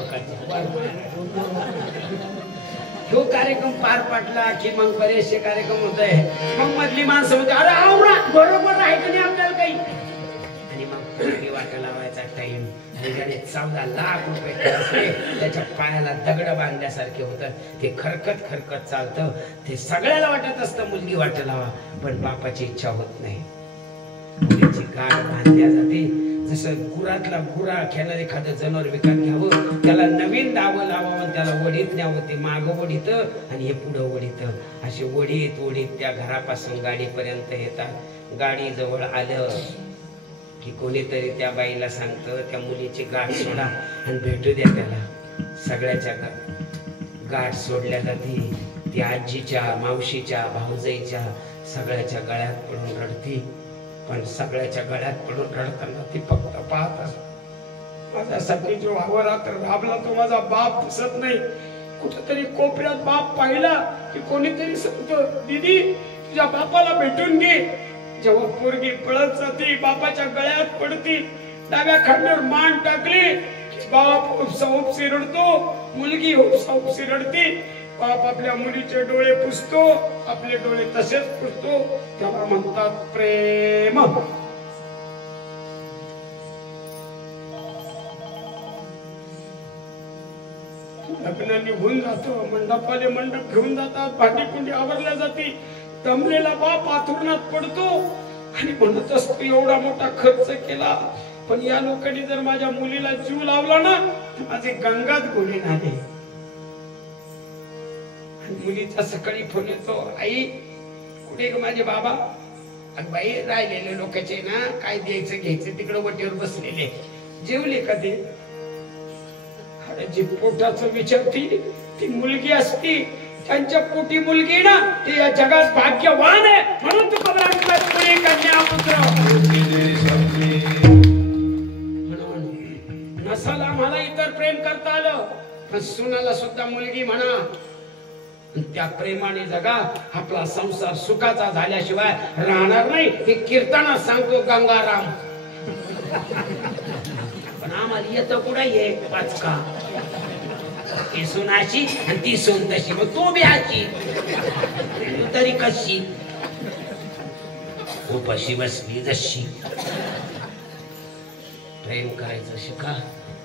तो कार्यक्रम पार पडला की मग बरेचसे कार्यक्रम होत आहे. मग मधली माणसं म्हणते अरे आवरा बरोबर आहे की नाही आपल्याला काही, आणि मग वाट लावायचा टाइम. ज्याने 14 लाख रुपये खर्चले त्याच्या पायाला दगड बांधल्यासारखे होतं, ते खरकत खरकत चालतं. ते सगळ्याला वाटत असतं मुलगी वाट लावा, पण बापाची इच्छा होत नाही. मुलीची गाठ बांधल्या जाते. जसं गुरातला गुरा खेळणारे एखादं जनावर विकत घ्यावं, त्याला नवीन दावं लावावं, त्याला वडीत न्यावं, ते मागं वडीत आणि हे पुढं वडीत, असे वडीत वडीत त्या घरापासून गाडीपर्यंत येतात. गाडी जवळ आलं की कोणीतरी त्या बाईला सांगतं त्या मुलीची गाठ सोडा आणि भेटू द्या त्याला. सगळ्याच्या गाठ सोडल्या जाते. ती आजीच्या, मावशीच्या, भाऊजाईच्या सगळ्याच्या गळ्यात पडून रडती. पण सगळ्याच्या गळ्यात पडून रडताना ती फक्त पाहत असत. माझ्यासाठी जो अहोरात्र राबला तो माझा बाप दिसत नाही. कुठेतरी कोपऱ्यात बाप पाहिला की कोणीतरी सांगतो दीदी तुझ्या बापाला भेटून घे. जेव्हा पोरगी पळत जाती, बापाच्या गळ्यात पडती, डाव्या खांद्यावर मान टाकली की बाप उपसा उपसी रडतो, मुलगी उपसा उपसी रडती. बाप आपल्या मुलीचे डोळे पुसतो, आपले डोळे तसेच पुसतो. त्याला म्हणतात प्रेम. लग्न निघून जातो, मंडपाले मंडप घेऊन जातात, भांडी कुंडी आवरल्या जाते. दमलेला बाप आथुरणात पडतो आणि म्हणत असतो एवढा मोठा खर्च केला, पण या लोकांनी जर माझ्या मुलीला जीव लावला ना तर माझे गंगात गोडे नाही. मुलीचा सकाळी फोन येतो, आई कुठे माझे बाबा? अग बाई राहिलेले लोकांचे ना काय द्यायचं घ्यायचं तिकडे वटीवर बसलेले, जेवले का ते? अरे जी पोटाचं विचारती ती मुलगी असती, त्यांच्या पोटी मुलगी ना ते या जगात भाग्यवान आहे. म्हणून तू कन्या पुत्र म्हणून नसाला आम्हाला इतर प्रेम करता आलं, पण सुनाला सुद्धा मुलगी म्हणा. त्या प्रेमाने जगा, आपला संसार सुखाचा झाल्याशिवाय राहणार नाही. हे कीर्तनात सांगतो गंगाराम. पण आम्हाला येतं कुठं ये पाचका, ती सुनाची आणि ती सून तशी, मग तू बी आची तू तरी कशी उपाशी बसली जशी. प्रेम करायचं शिका.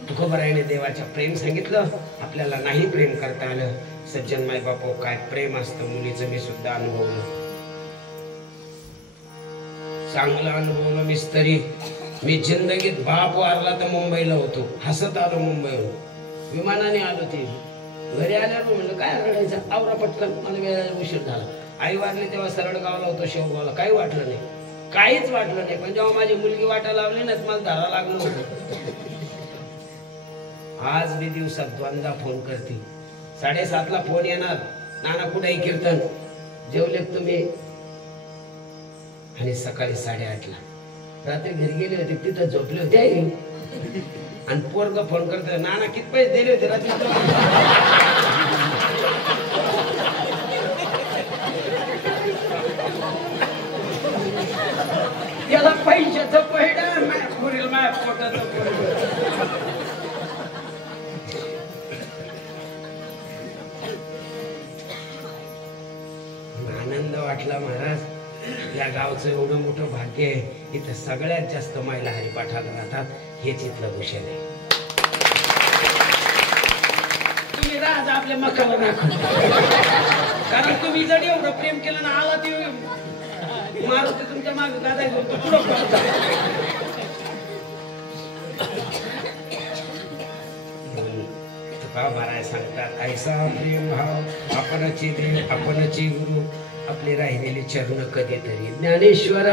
तुकोबरायाने देवाच्या प्रेम सांगितलं, आपल्याला नाही प्रेम करता आलं. सज्जन माय बापो काय प्रेम असतं मुलीचं मी सुद्धा अनुभवलं, चांगलं अनुभवलं मिस्तरी. मी जिंदगीत बाप वारला तर मुंबईला होतो, हसत आलो मुंबईहून, विमानाने आलो. ते घरी आल्यावर म्हणलं काय रडायचं, आवरा पटकन, मला वेळेला उशीर झाला. आई वारली तेव्हा सरडगावला होतो, शेवगावला. काही वाटलं नाही, काहीच वाटलं नाही. पण जेव्हा माझी मुलगी वाटायला लागली ना मला धारा लागलं होतं. आज मी दिवसात 2दा फोन करते. 7:30ला फोन येणार, नाना कुठेही कीर्तन, जेवलेत तुम्ही? आणि सकाळी 8:30ला रात्री घरी गेले होते, तिथं झोपले होते. आणि पोरग फोन करतो, नाना किती पैसे दिले होते रात्री? त्याला पैशाचं पहिलं, पुरील माझ्या पोटाचं पहिलं. आनंद वाटला महाराज. या गावचं एवढं मोठं भाग्य आहे, इथं सगळ्यात जास्त महिला हरिपाठाला राहतात, हेच इथलं भूषण आहे. तुम्ही राहा आपल्या मकाला राखून, कारण तुम्ही जर एवढं प्रेम केलं ना, आला ते मारुती तुमच्या मागे गादा घेऊन तो पुढं पळतो. तुका महाराज सांगतात, ऐसा प्रेम भाव आपणची देव आपणची गुरु, आपले राहिलेले चरण कधीतरी ज्ञानेश्वर